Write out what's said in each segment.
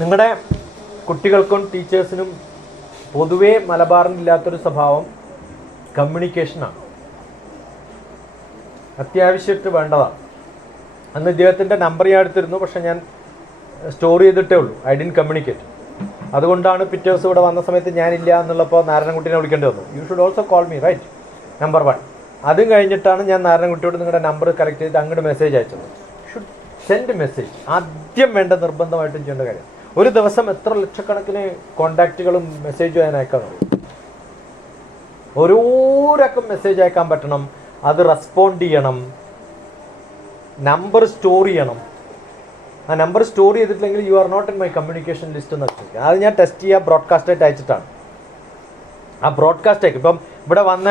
നിങ്ങളുടെ കുട്ടികൾക്കും ടീച്ചേഴ്സിനും പൊതുവേ മലബാറിനില്ലാത്തൊരു സ്വഭാവം കമ്മ്യൂണിക്കേഷനാണ്. അത്യാവശ്യമായിട്ട് വേണ്ടതാണ്. അന്ന് ഇദ്ദേഹത്തിൻ്റെ നമ്പർ ഞാൻ എടുത്തിരുന്നു, പക്ഷേ ഞാൻ സ്റ്റോർ ചെയ്തിട്ടേ ഉള്ളൂ. I didn't communicate. അതുകൊണ്ടാണ് പിറ്റേ ദിവസം ഇവിടെ വന്ന സമയത്ത് ഞാനില്ല എന്നുള്ളപ്പോൾ നാരായണൻകുട്ടീനെ വിളിക്കേണ്ടി വന്നു. You should also call me, right, number 1. അതും കഴിഞ്ഞിട്ടാണ് ഞാൻ നാരായണൻകുട്ടിയോട് നിങ്ങളുടെ നമ്പർ കളക്ട് ചെയ്ത് അങ്ങോട്ട് മെസ്സേജ് അയച്ചത്. Should send message. ആദ്യം വേണ്ട നിർബന്ധമായിട്ടും ചെയ്യേണ്ട കാര്യം. ഒരു ദിവസം എത്ര ലക്ഷക്കണക്കിന് കോണ്ടാക്റ്റുകളും മെസ്സേജും ഞാൻ അയക്കണം. ഓരോരൊക്കെ മെസ്സേജ് അയക്കാൻ പറ്റണം, അത് റെസ്പോണ്ട് ചെയ്യണം, നമ്പർ സ്റ്റോർ ചെയ്യണം. ആ നമ്പർ സ്റ്റോർ ചെയ്തിട്ടില്ലെങ്കിൽ you are not in my communication list എന്ന് വെച്ചാൽ അത് ഞാൻ ടെസ്റ്റ് ചെയ്യുക ബ്രോഡ്കാസ്റ്റായിട്ട് അയച്ചിട്ടാണ്. ആ ബ്രോഡ്കാസ്റ്റേക്ക് ഇപ്പം ഇവിടെ വന്ന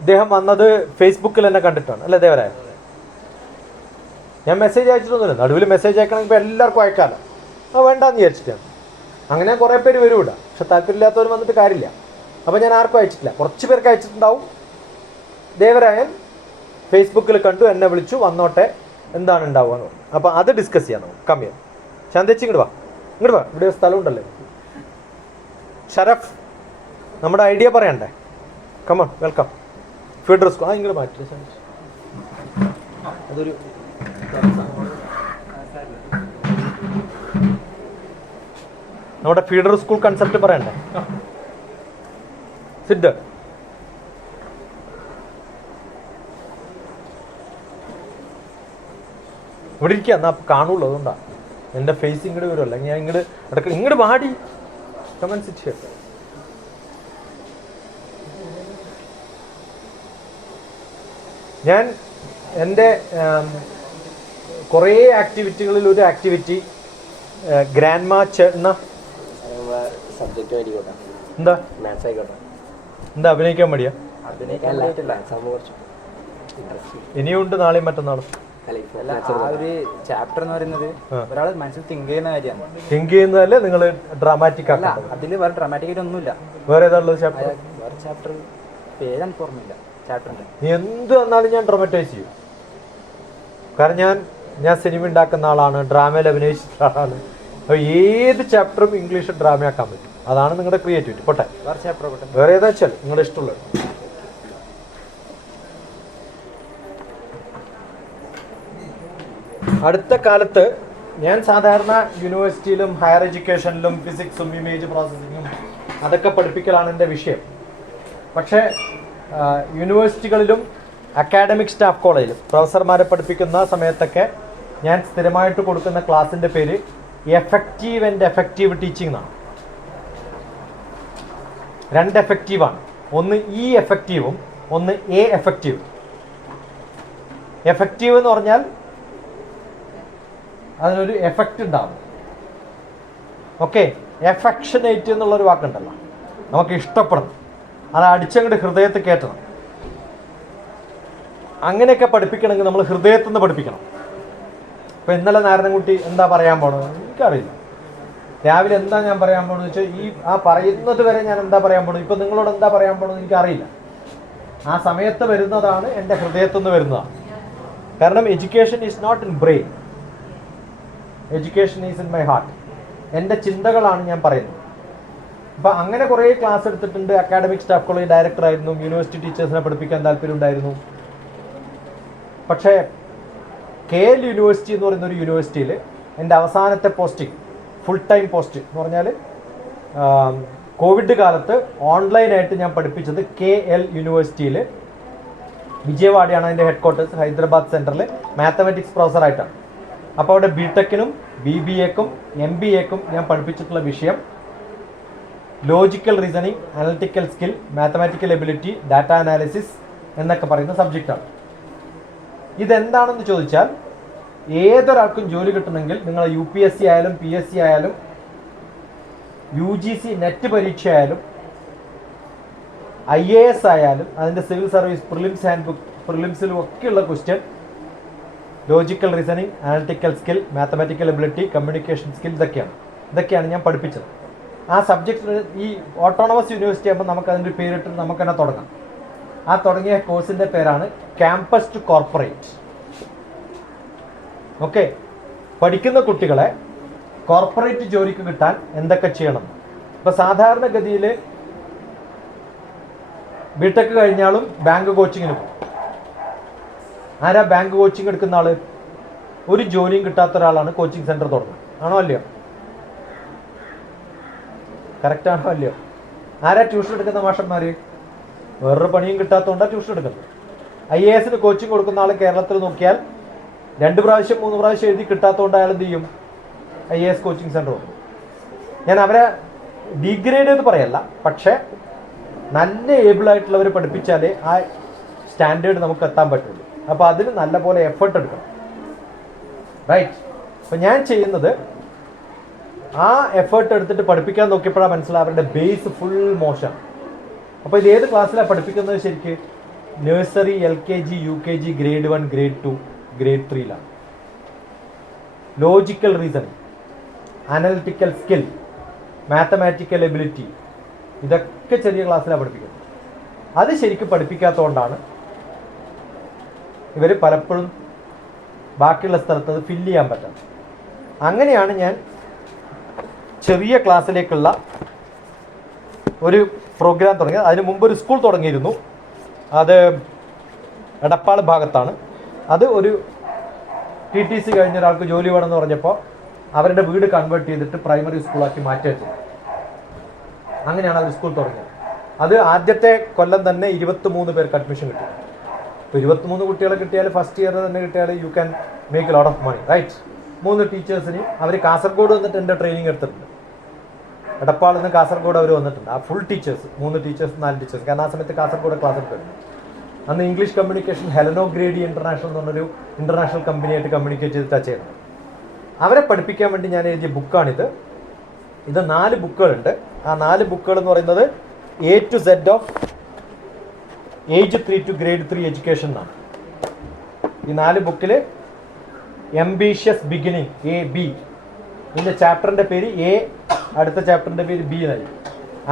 ഇദ്ദേഹം വന്നത് ഫേസ്ബുക്കിൽ തന്നെ കണ്ടിട്ടാണ് അല്ലേ ദേവരായ? ഞാൻ മെസ്സേജ് അയച്ചിട്ടൊന്നുമില്ല. നടുവിൽ മെസ്സേജ് അയക്കണമെങ്കിൽ ഇപ്പോൾ എല്ലാവർക്കും അയക്കാമല്ലോ. അത് വേണ്ടാന്ന് വിചാരിച്ചിട്ടാണ്. അങ്ങനെ കുറേ പേര് വരും ഇവിടെ, പക്ഷെ താല്പര്യമില്ലാത്തവർ വന്നിട്ട് കാര്യമില്ല. അപ്പോൾ ഞാൻ ആർക്കും അയച്ചിട്ടില്ല. കുറച്ച് പേർക്ക് അയച്ചിട്ടുണ്ടാവും. ദേവരായൻ ഫേസ്ബുക്കിൽ കണ്ടു, എന്നെ വിളിച്ചു, വന്നോട്ടെ, എന്താണ് ഉണ്ടാവുക എന്ന് പറഞ്ഞു. അപ്പോൾ അത് ഡിസ്കസ് ചെയ്യാം നമുക്ക്. കമ്മിയാണ് ശാന്തേച്ചി, ഇങ്ങോട്ട് വാ, ഇങ്ങോട്ട് വാ, ഇവിടെ സ്ഥലം ഉണ്ടല്ലേ. ഷറഫ്, നമ്മുടെ ഐഡിയ പറയണ്ടേ? Come on, welcome. ഫീഡർ സ്കൂൾ ഇങ്ങോട്ട് മാറ്റി. അതൊരു നമ്മുടെ ഫീഡർ സ്കൂൾ കൺസെപ്റ്റ് പറയണ്ടേ? സിദ്ധ, ഇവിടെ ഇരിക്കുക, എന്നാൽ കാണുള്ളൂ. അതുകൊണ്ടാണ് എൻ്റെ ഫേസ് ഇങ്ങോട്ട് വരുമല്ലോ. ഞാൻ ഇങ്ങോട്ട് ഇടയ്ക്ക് ഇങ്ങോട്ട് പാടി കമൻ സിറ്റ്. ഞാൻ എൻ്റെ കുറേ ആക്ടിവിറ്റികളിൽ ഒരു ആക്ടിവിറ്റി ഗ്രാൻഡ് മാ ചേർന്ന എന്താ എന്താ അഭിനയിക്കാൻ മടിയാ? ഇനിയുണ്ട് നാളെയും മറ്റന്നാളും. ഒരു ചാപ്റ്റർ എന്ന് പറയുന്നത് ഒരാൾ മനസ്സിൽ തിങ്ക് ചെയ്യുന്ന കാര്യമാണ്. തിങ്ക് ചെയ്യുന്നതല്ലേ നിങ്ങൾ ഡ്രാമാറ്റിക് അല്ല, അതിൽ വേറെ ഡ്രാമാറ്റിക് ആയിട്ട് ഒന്നുമില്ല. വേറെ ഏതാണുള്ളത് ചാപ്റ്റർ? വേറെ ചാപ്റ്റർ പേര് എനിക്ക് ഓർമ്മയില്ല. ചാപ്റ്ററിന്റെ നീ എന്ത് വന്നാലും ഞാൻ ഡ്രാമറ്റൈസ് ചെയ്യും. കാരണം ഞാൻ സിനിമ ഉണ്ടാക്കുന്ന ആളാണ്, ഡ്രാമയിൽ അഭിനയിച്ചിട്ടുള്ള ആളാണ്. അപ്പോൾ ഏത് ചാപ്റ്ററും ഇംഗ്ലീഷ് ഡ്രാമയാക്കാൻ പറ്റും. അതാണ് നിങ്ങളുടെ ക്രിയേറ്റിവിറ്റി. പോട്ടെ, വേറെ ചാപ്റ്റർ വേറെ ഏതാ വെച്ചാൽ നിങ്ങളുടെ ഇഷ്ടമുള്ളത്. അടുത്ത കാലത്ത് ഞാൻ സാധാരണ യൂണിവേഴ്സിറ്റിയിലും ഹയർ എഡ്യൂക്കേഷനിലും ഫിസിക്സും ഇമേജ് പ്രോസസ്സിങ്ങും അതൊക്കെ പഠിപ്പിക്കലാണ് എൻ്റെ വിഷയം. പക്ഷേ യൂണിവേഴ്സിറ്റികളിലും അക്കാഡമിക് സ്റ്റാഫ് കോളേജിലും പ്രൊഫസർമാരെ പഠിപ്പിക്കുന്ന സമയത്തൊക്കെ ഞാൻ സ്ഥിരമായിട്ട് കൊടുക്കുന്ന ക്ലാസ്സിൻ്റെ പേര് എഫക്റ്റീവ് ആൻഡ് എഫക്റ്റീവ് ടീച്ചിങ് എന്നാണ്. 2 എഫക്റ്റീവാണ്. ഒന്ന് ഇ എഫക്റ്റീവും ഒന്ന് എ എഫക്റ്റീവും. എഫക്റ്റീവ് എന്ന് പറഞ്ഞാൽ അതിനൊരു എഫക്റ്റ് ഉണ്ടാവും. ഓക്കെ, എഫക്ഷനേറ്റ് എന്നുള്ളൊരു വാക്കുണ്ടല്ലോ, നമുക്ക് ഇഷ്ടപ്പെടണം, അത് അടിച്ചങ്ങോട്ട് ഹൃദയത്തിൽ കയറ്റണം. അങ്ങനെയൊക്കെ പഠിപ്പിക്കണമെങ്കിൽ നമ്മൾ ഹൃദയത്തിൽ നിന്ന് പഠിപ്പിക്കണം. ഇപ്പോൾ ഇന്നലെ നാരായണൻകുട്ടി എന്താ പറയാൻ പോണത് എനിക്കറിയില്ല. രാവിലെ എന്താ ഞാൻ പറയാൻ പോണെന്ന് വെച്ചാൽ ആ പറയുന്നത് വരെ ഞാൻ എന്താ പറയാൻ പോണത്, ഇപ്പം നിങ്ങളോട് എന്താ പറയാൻ പോണെന്ന് എനിക്കറിയില്ല. ആ സമയത്ത് വരുന്നതാണ് എൻ്റെ ഹൃദയത്തിൽ നിന്ന് വരുന്നതാണ്. കാരണം education is not in brain, education is in my heart. എൻ്റെ ചിന്തകളാണ് ഞാൻ പറയുന്നത്. അപ്പം അങ്ങനെ കുറേ ക്ലാസ് എടുത്തിട്ടുണ്ട്. അക്കാഡമിക് സ്റ്റാഫ് കോളേജ് ഡയറക്ടറായിരുന്നു, യൂണിവേഴ്സിറ്റി ടീച്ചേഴ്സിനെ പഠിപ്പിക്കാൻ താല്പര്യം ഉണ്ടായിരുന്നു. പക്ഷേ KL യൂണിവേഴ്സിറ്റി എന്ന് പറയുന്ന ഒരു യൂണിവേഴ്സിറ്റിയിൽ എൻ്റെ അവസാനത്തെ പോസ്റ്റിംഗ്, ഫുൾ ടൈം പോസ്റ്റ് എന്ന് പറഞ്ഞാൽ കോവിഡ് കാലത്ത് ഓൺലൈനായിട്ട് ഞാൻ പഠിപ്പിച്ചത് KL യൂണിവേഴ്സിറ്റിയിൽ, വിജയവാഡയാണ് അതിൻ്റെ ഹെഡ് ക്വാർട്ടേഴ്സ്, ഹൈദരാബാദ് സെൻറ്ററിൽ മാത്തമാറ്റിക്സ് പ്രൊഫസറായിട്ടാണ്. അപ്പോൾ അവിടെ BTechനും BBAക്കും MBAക്കും ഞാൻ പഠിപ്പിച്ചിട്ടുള്ള വിഷയം logical reasoning, analytical skill, mathematical ability, data analysis എന്നൊക്കെ പറയുന്ന സബ്ജക്റ്റാണ്. ഇതെന്താണെന്ന് ചോദിച്ചാൽ ഏതൊരാൾക്കും ജോലി കിട്ടണമെങ്കിൽ നിങ്ങൾ UPSC ആയാലും PSC ആയാലും UGC നെറ്റ് പരീക്ഷ ആയാലും IAS ആയാലും അതിൻ്റെ civil service prelims handbook പ്രിലിംസിലും ഒക്കെയുള്ള question logical reasoning, analytical skill, mathematical ability, communication skill, ഇതൊക്കെയാണ് ഞാൻ പഠിപ്പിച്ചത്. ആ സബ്ജക്റ്റ് ഈ ഓട്ടോണമസ് യൂണിവേഴ്സിറ്റി ആകുമ്പോൾ നമുക്ക് അതിൻ്റെ പേരിട്ട് നമുക്ക് തന്നെ തുടങ്ങാം. ആ തുടങ്ങിയ കോഴ്സിൻ്റെ പേരാണ് ക്യാമ്പസ് ടു കോർപ്പറേറ്റ്. ഓക്കെ, പഠിക്കുന്ന കുട്ടികളെ കോർപ്പറേറ്റ് ജോലിക്ക് കിട്ടാൻ എന്തൊക്കെ ചെയ്യണം. ഇപ്പോൾ സാധാരണഗതിയിൽ ബിടെക് കഴിഞ്ഞാലും ബാങ്ക് കോച്ചിങ്ങിന് പോകും. ആരാ ബാങ്ക് കോച്ചിങ് എടുക്കുന്ന ആള്? ഒരു ജോലിയും കിട്ടാത്ത ഒരാളാണ് കോച്ചിങ് സെന്റർ തുടങ്ങുന്നത്. ആണോ അല്ലയോ? കറക്റ്റ് ആണോ അല്ലയോ? ആരാ ട്യൂഷൻ എടുക്കുന്ന മാഷന്മാർ? വേറൊരു പണിയും കിട്ടാത്തതുകൊണ്ടാണ് ട്യൂഷൻ എടുക്കുന്നത്. IAS കോച്ചിങ് കൊടുക്കുന്ന ആൾ കേരളത്തിൽ നോക്കിയാൽ 2 പ്രാവശ്യം 3 പ്രാവശ്യം എഴുതി കിട്ടാത്തതുകൊണ്ട് അയാൾ എന്ത് ചെയ്യും? IAS കോച്ചിങ് സെന്റർ കൊടുക്കും. ഞാൻ അവരെ ഡിഗ്രേഡ് എന്ന് പറയല്ല, പക്ഷേ നല്ല ഏബിളായിട്ടുള്ളവർ പഠിപ്പിച്ചാലേ ആ സ്റ്റാൻഡേർഡ് നമുക്ക് എത്താൻ പറ്റുള്ളൂ. അപ്പോൾ അതിന് നല്ലപോലെ എഫേർട്ട് എടുക്കണം. റൈറ്റ്. അപ്പം ഞാൻ ചെയ്യുന്നത് ആ എഫേർട്ട് എടുത്തിട്ട് പഠിപ്പിക്കാൻ നോക്കിയപ്പോഴാണ് മനസ്സിലാവും അവരുടെ ബേസ് ഫുൾ മോശമാണ്. അപ്പോൾ ഇത് ഏത് ക്ലാസ്സിലാണ് പഠിപ്പിക്കുന്നത്? ശരിക്ക് nursery, LKG, UKG, grade 1, grade 2, grade 3ലാണ്. Logical reasoning, analytical skill, mathematical ability, ഇതൊക്കെ ചെറിയ ക്ലാസ്സിലാണ് പഠിപ്പിക്കുന്നത്. അത് ശരിക്കും പഠിപ്പിക്കാത്തതുകൊണ്ടാണ് ഇവർ പലപ്പോഴും ബാക്കിയുള്ള സ്ഥലത്ത് അത് ഫില്ല് ചെയ്യാൻ പറ്റും. അങ്ങനെയാണ് ഞാൻ ചെറിയ ക്ലാസ്സിലേക്കുള്ള ഒരു പ്രോഗ്രാം തുടങ്ങിയത്. അതിന് മുമ്പ് ഒരു സ്കൂൾ തുടങ്ങിയിരുന്നു. അത് എടപ്പാൾ ഭാഗത്താണ്. അത് ഒരു TTC കഴിഞ്ഞ ഒരാൾക്ക് ജോലി വേണമെന്ന് പറഞ്ഞപ്പോൾ അവരുടെ വീട് കൺവേർട്ട് ചെയ്തിട്ട് പ്രൈമറി സ്കൂളാക്കി മാറ്റി വെച്ചത്. അങ്ങനെയാണ് അവർ സ്കൂൾ തുടങ്ങിയത്. അത് ആദ്യത്തെ കൊല്ലം തന്നെ 23 പേർക്ക് അഡ്മിഷൻ കിട്ടി. ഇപ്പോൾ 23 കുട്ടികളെ കിട്ടിയാൽ ഫസ്റ്റ് ഇയർ തന്നെ കിട്ടിയാൽ you can make a lot of money, right. 3 ടീച്ചേഴ്സിന് അവർ കാസർഗോഡ് വന്നിട്ട് എൻ്റെ ട്രെയിനിങ് എടുത്തിട്ടുണ്ട്. എടപ്പാളിൽ നിന്ന് കാസർഗോഡ് അവർ വന്നിട്ടുണ്ട്. ആ ഫുൾ ടീച്ചേഴ്സ്, 3 ടീച്ചേഴ്സ് 4 ടീച്ചേഴ്സ്. കാരണം ആ സമയത്ത് കാസർഗോഡ് ക്ലാസ് എടുത്തിട്ടുണ്ട്. അന്ന് ഇംഗ്ലീഷ് കമ്മ്യൂണിക്കേഷൻ ഹെലനോ ഗ്രേഡി ഇന്റർനാഷണൽ എന്ന് പറഞ്ഞൊരു ഇന്റർനാഷണൽ കമ്പനിയായിട്ട് കമ്മ്യൂണിക്കേറ്റ് ചെയ്തിട്ടാണ് ചെയ്യുന്നത്. അവരെ പഠിപ്പിക്കാൻ വേണ്ടി ഞാൻ എഴുതിയ ബുക്കാണിത്. ഇത് 4 ബുക്കുകളുണ്ട്. ആ 4 ബുക്കുകൾ എന്ന് പറയുന്നത് A to Z of age 3 to grade 3 education എന്നാണ്. ഈ 4 ബുക്കിൽ എംബീഷ്യസ് ബിഗിനിങ് AB, ഇതിൻ്റെ ചാപ്റ്ററിൻ്റെ പേര് A, അടുത്ത ചാപ്റ്ററിൻ്റെ പേര് B എന്നായി.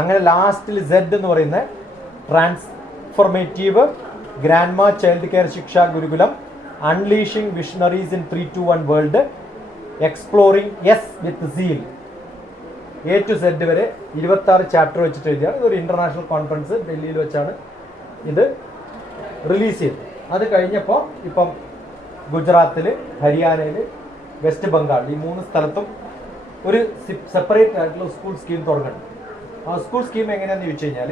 അങ്ങനെ ലാസ്റ്റിൽ Z എന്ന് പറയുന്ന transformative grandma child care Shiksha Gurukulam, unleashing visionaries in 3-to-1 world, exploring yes with zeal, A to Z വരെ 26 ചാപ്റ്റർ വെച്ചിട്ട് എഴുതിയാണ്. ഇതൊരു ഇന്റർനാഷണൽ കോൺഫറൻസ് ഡൽഹിയിൽ വെച്ചാണ് ഇത് റിലീസ് ചെയ്തത്. അത് കഴിഞ്ഞപ്പോൾ ഇപ്പം ഗുജറാത്തിൽ, ഹരിയാനയിൽ, വെസ്റ്റ് ബംഗാൾ, ഈ 3 സ്ഥലത്തും ഒരു സെപ്പറേറ്റ് ആയിട്ടുള്ള സ്കൂൾ സ്കീം തുടങ്ങുന്നുണ്ട്. ആ സ്കൂൾ സ്കീം എങ്ങനെയാണെന്ന് ചോദിച്ചു കഴിഞ്ഞാൽ,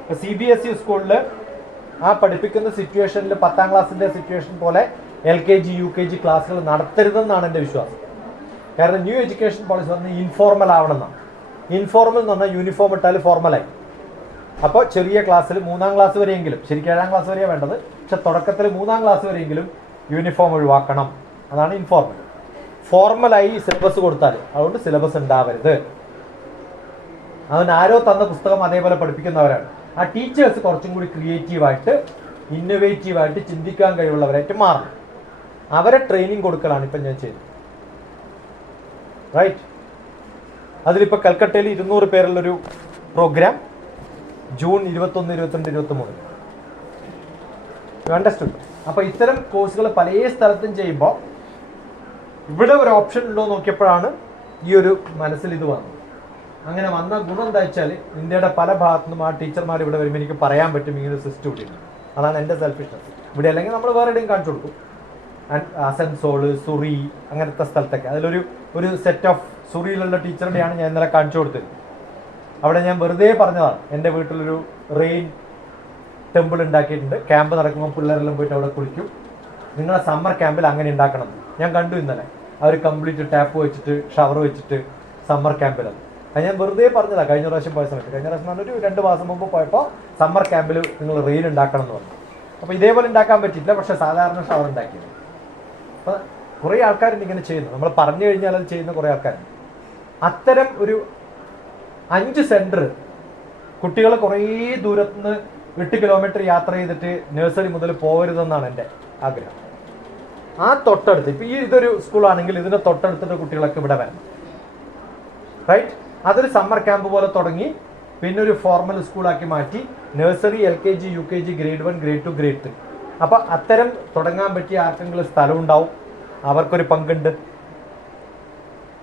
ഇപ്പോൾ CBSE സ്കൂളിൽ ആ പഠിപ്പിക്കുന്ന സിറ്റുവേഷനിൽ 10ാം ക്ലാസ്സിൻ്റെ സിറ്റുവേഷൻ പോലെ LKG, UKG ക്ലാസ്സുകൾ നടത്തരുതെന്നാണ് എൻ്റെ വിശ്വാസം. കാരണം ന്യൂ എഡ്യൂക്കേഷൻ പോളിസി പറഞ്ഞാൽ ഇൻഫോർമൽ ആവണം എന്നാണ്. ഇൻഫോർമൽ എന്ന് പറഞ്ഞാൽ യൂണിഫോം ഇട്ടാൽ ഫോർമലായി. അപ്പോൾ ചെറിയ ക്ലാസ്സിൽ 3ാം ക്ലാസ് വരെയെങ്കിലും, ശരിക്കും 7ാം ക്ലാസ് വരെയാണ് വേണ്ടത്, പക്ഷെ തുടക്കത്തിൽ 3ാം ക്ലാസ് വരെയെങ്കിലും യൂണിഫോം ഒഴിവാക്കണം. അതാണ് ഇൻഫോർമൽ. ഫോർമലായി സിലബസ് കൊടുത്താൽ അതുകൊണ്ട് സിലബസ് ഉണ്ടാവരുത്. അതിന് ആരോ തന്ന പുസ്തകം അതേപോലെ പഠിപ്പിക്കുന്നവരാണ്. ആ ടീച്ചേഴ്സ് കുറച്ചും കൂടി ക്രിയേറ്റീവായിട്ട്, ഇന്നൊവേറ്റീവായിട്ട് ചിന്തിക്കാൻ കഴിവുള്ളവരായിട്ട് മാറണം. അവരെ ട്രെയിനിങ് കൊടുക്കലാണ് ഇപ്പം ഞാൻ ചെയ്യുന്നത്. റൈറ്റ്. അതിലിപ്പോൾ കൽക്കട്ടയിൽ 200 പേരുള്ളൊരു പ്രോഗ്രാം ജൂൺ 21, 22, 23. അണ്ടർസ്റ്റുഡ്? അപ്പോൾ ഇത്തരം കോഴ്സുകൾ പല സ്ഥലത്തും ചെയ്യുമ്പോൾ ഇവിടെ ഒരു ഓപ്ഷൻ ഉണ്ടോ നോക്കിയപ്പോഴാണ് ഈ ഒരു മനസ്സിൽ ഇത് വന്നത്. അങ്ങനെ വന്ന ഗുണം എന്താ വെച്ചാൽ ഇന്ത്യയുടെ പല ഭാഗത്തു നിന്നും ആ ടീച്ചർമാർ ഇവിടെ വരുമ്പോൾ എനിക്ക് പറയാൻ പറ്റും ഇങ്ങനെ ഒരു സിസ്റ്റം ഇവിടെ. അതാണ് എൻ്റെ സെൽഫിഷ്നെസ്. ഇവിടെ അല്ലെങ്കിൽ നമ്മൾ വേറെ എവിടെയും കാണിച്ചു കൊടുക്കും. അസൻസോള്, സുറി, അങ്ങനത്തെ സ്ഥലത്തൊക്കെ അതിലൊരു സെറ്റ് ഓഫ് സുറിയിലുള്ള ടീച്ചറുടെയാണ് ഞാൻ ഇന്നലെ കാണിച്ചു കൊടുത്തത്. അവിടെ ഞാൻ വെറുതെ പറഞ്ഞതാണ്, എൻ്റെ വീട്ടിലൊരു റെയിൻ ടെമ്പിൾ ഉണ്ടാക്കിയിട്ടുണ്ട്. ക്യാമ്പ് നടക്കുമ്പോൾ പിള്ളേരെല്ലാം പോയിട്ട് അവിടെ കുളിക്കും. നിങ്ങളെ സമ്മർ ക്യാമ്പിൽ അങ്ങനെ ഉണ്ടാക്കണം. ഞാൻ കണ്ടു ഇന്നലെ അവർ കംപ്ലീറ്റ് ടാപ്പ് വെച്ചിട്ട് ഷവർ വെച്ചിട്ട് സമ്മർ ക്യാമ്പിലാണ്. അത് ഞാൻ വെറുതെ പറഞ്ഞതാണ് കഴിഞ്ഞ പ്രാവശ്യം പോയ സമയത്ത്. കഴിഞ്ഞ പ്രാവശ്യം ഒരു 2 മാസം മുമ്പ് പോയപ്പോൾ സമ്മർ ക്യാമ്പിൽ നിങ്ങൾ റെയിൻ ഉണ്ടാക്കണം എന്ന് പറഞ്ഞു. അപ്പോൾ ഇതേപോലെ ഉണ്ടാക്കാൻ പറ്റിയില്ല, പക്ഷേ സാധാരണ ഷവർ ഉണ്ടാക്കിയത്. അപ്പോൾ കുറേ ആൾക്കാരുണ്ട് ഇങ്ങനെ ചെയ്യുന്നു. നമ്മൾ പറഞ്ഞു കഴിഞ്ഞാൽ അത് ചെയ്യുന്ന കുറേ ആൾക്കാരുണ്ട്. അത്തരം ഒരു 5 സെൻറ്റർ കുട്ടികൾ കുറേ ദൂരത്തുനിന്ന് 8 കിലോമീറ്റർ യാത്ര ചെയ്തിട്ട് നഴ്സറി മുതൽ പോകരുതെന്നാണ് എൻ്റെ ആഗ്രഹം. ആ തൊട്ടടുത്ത്, ഇപ്പോൾ ഇതൊരു സ്കൂളാണെങ്കിൽ ഇതിൻ്റെ തൊട്ടടുത്തിട്ട് കുട്ടികളൊക്കെ ഇവിടെ വരണം. റൈറ്റ്. അതൊരു സമ്മർ ക്യാമ്പ് പോലെ തുടങ്ങി പിന്നെ ഒരു ഫോർമൽ സ്കൂളാക്കി മാറ്റി nursery, LKG, UKG, grade 1, grade 2, grade 3. അപ്പോൾ അത്തരം തുടങ്ങാൻ പറ്റിയ ആർക്കെങ്കിലും സ്ഥലം ഉണ്ടാവും, അവർക്കൊരു പങ്കുണ്ട്.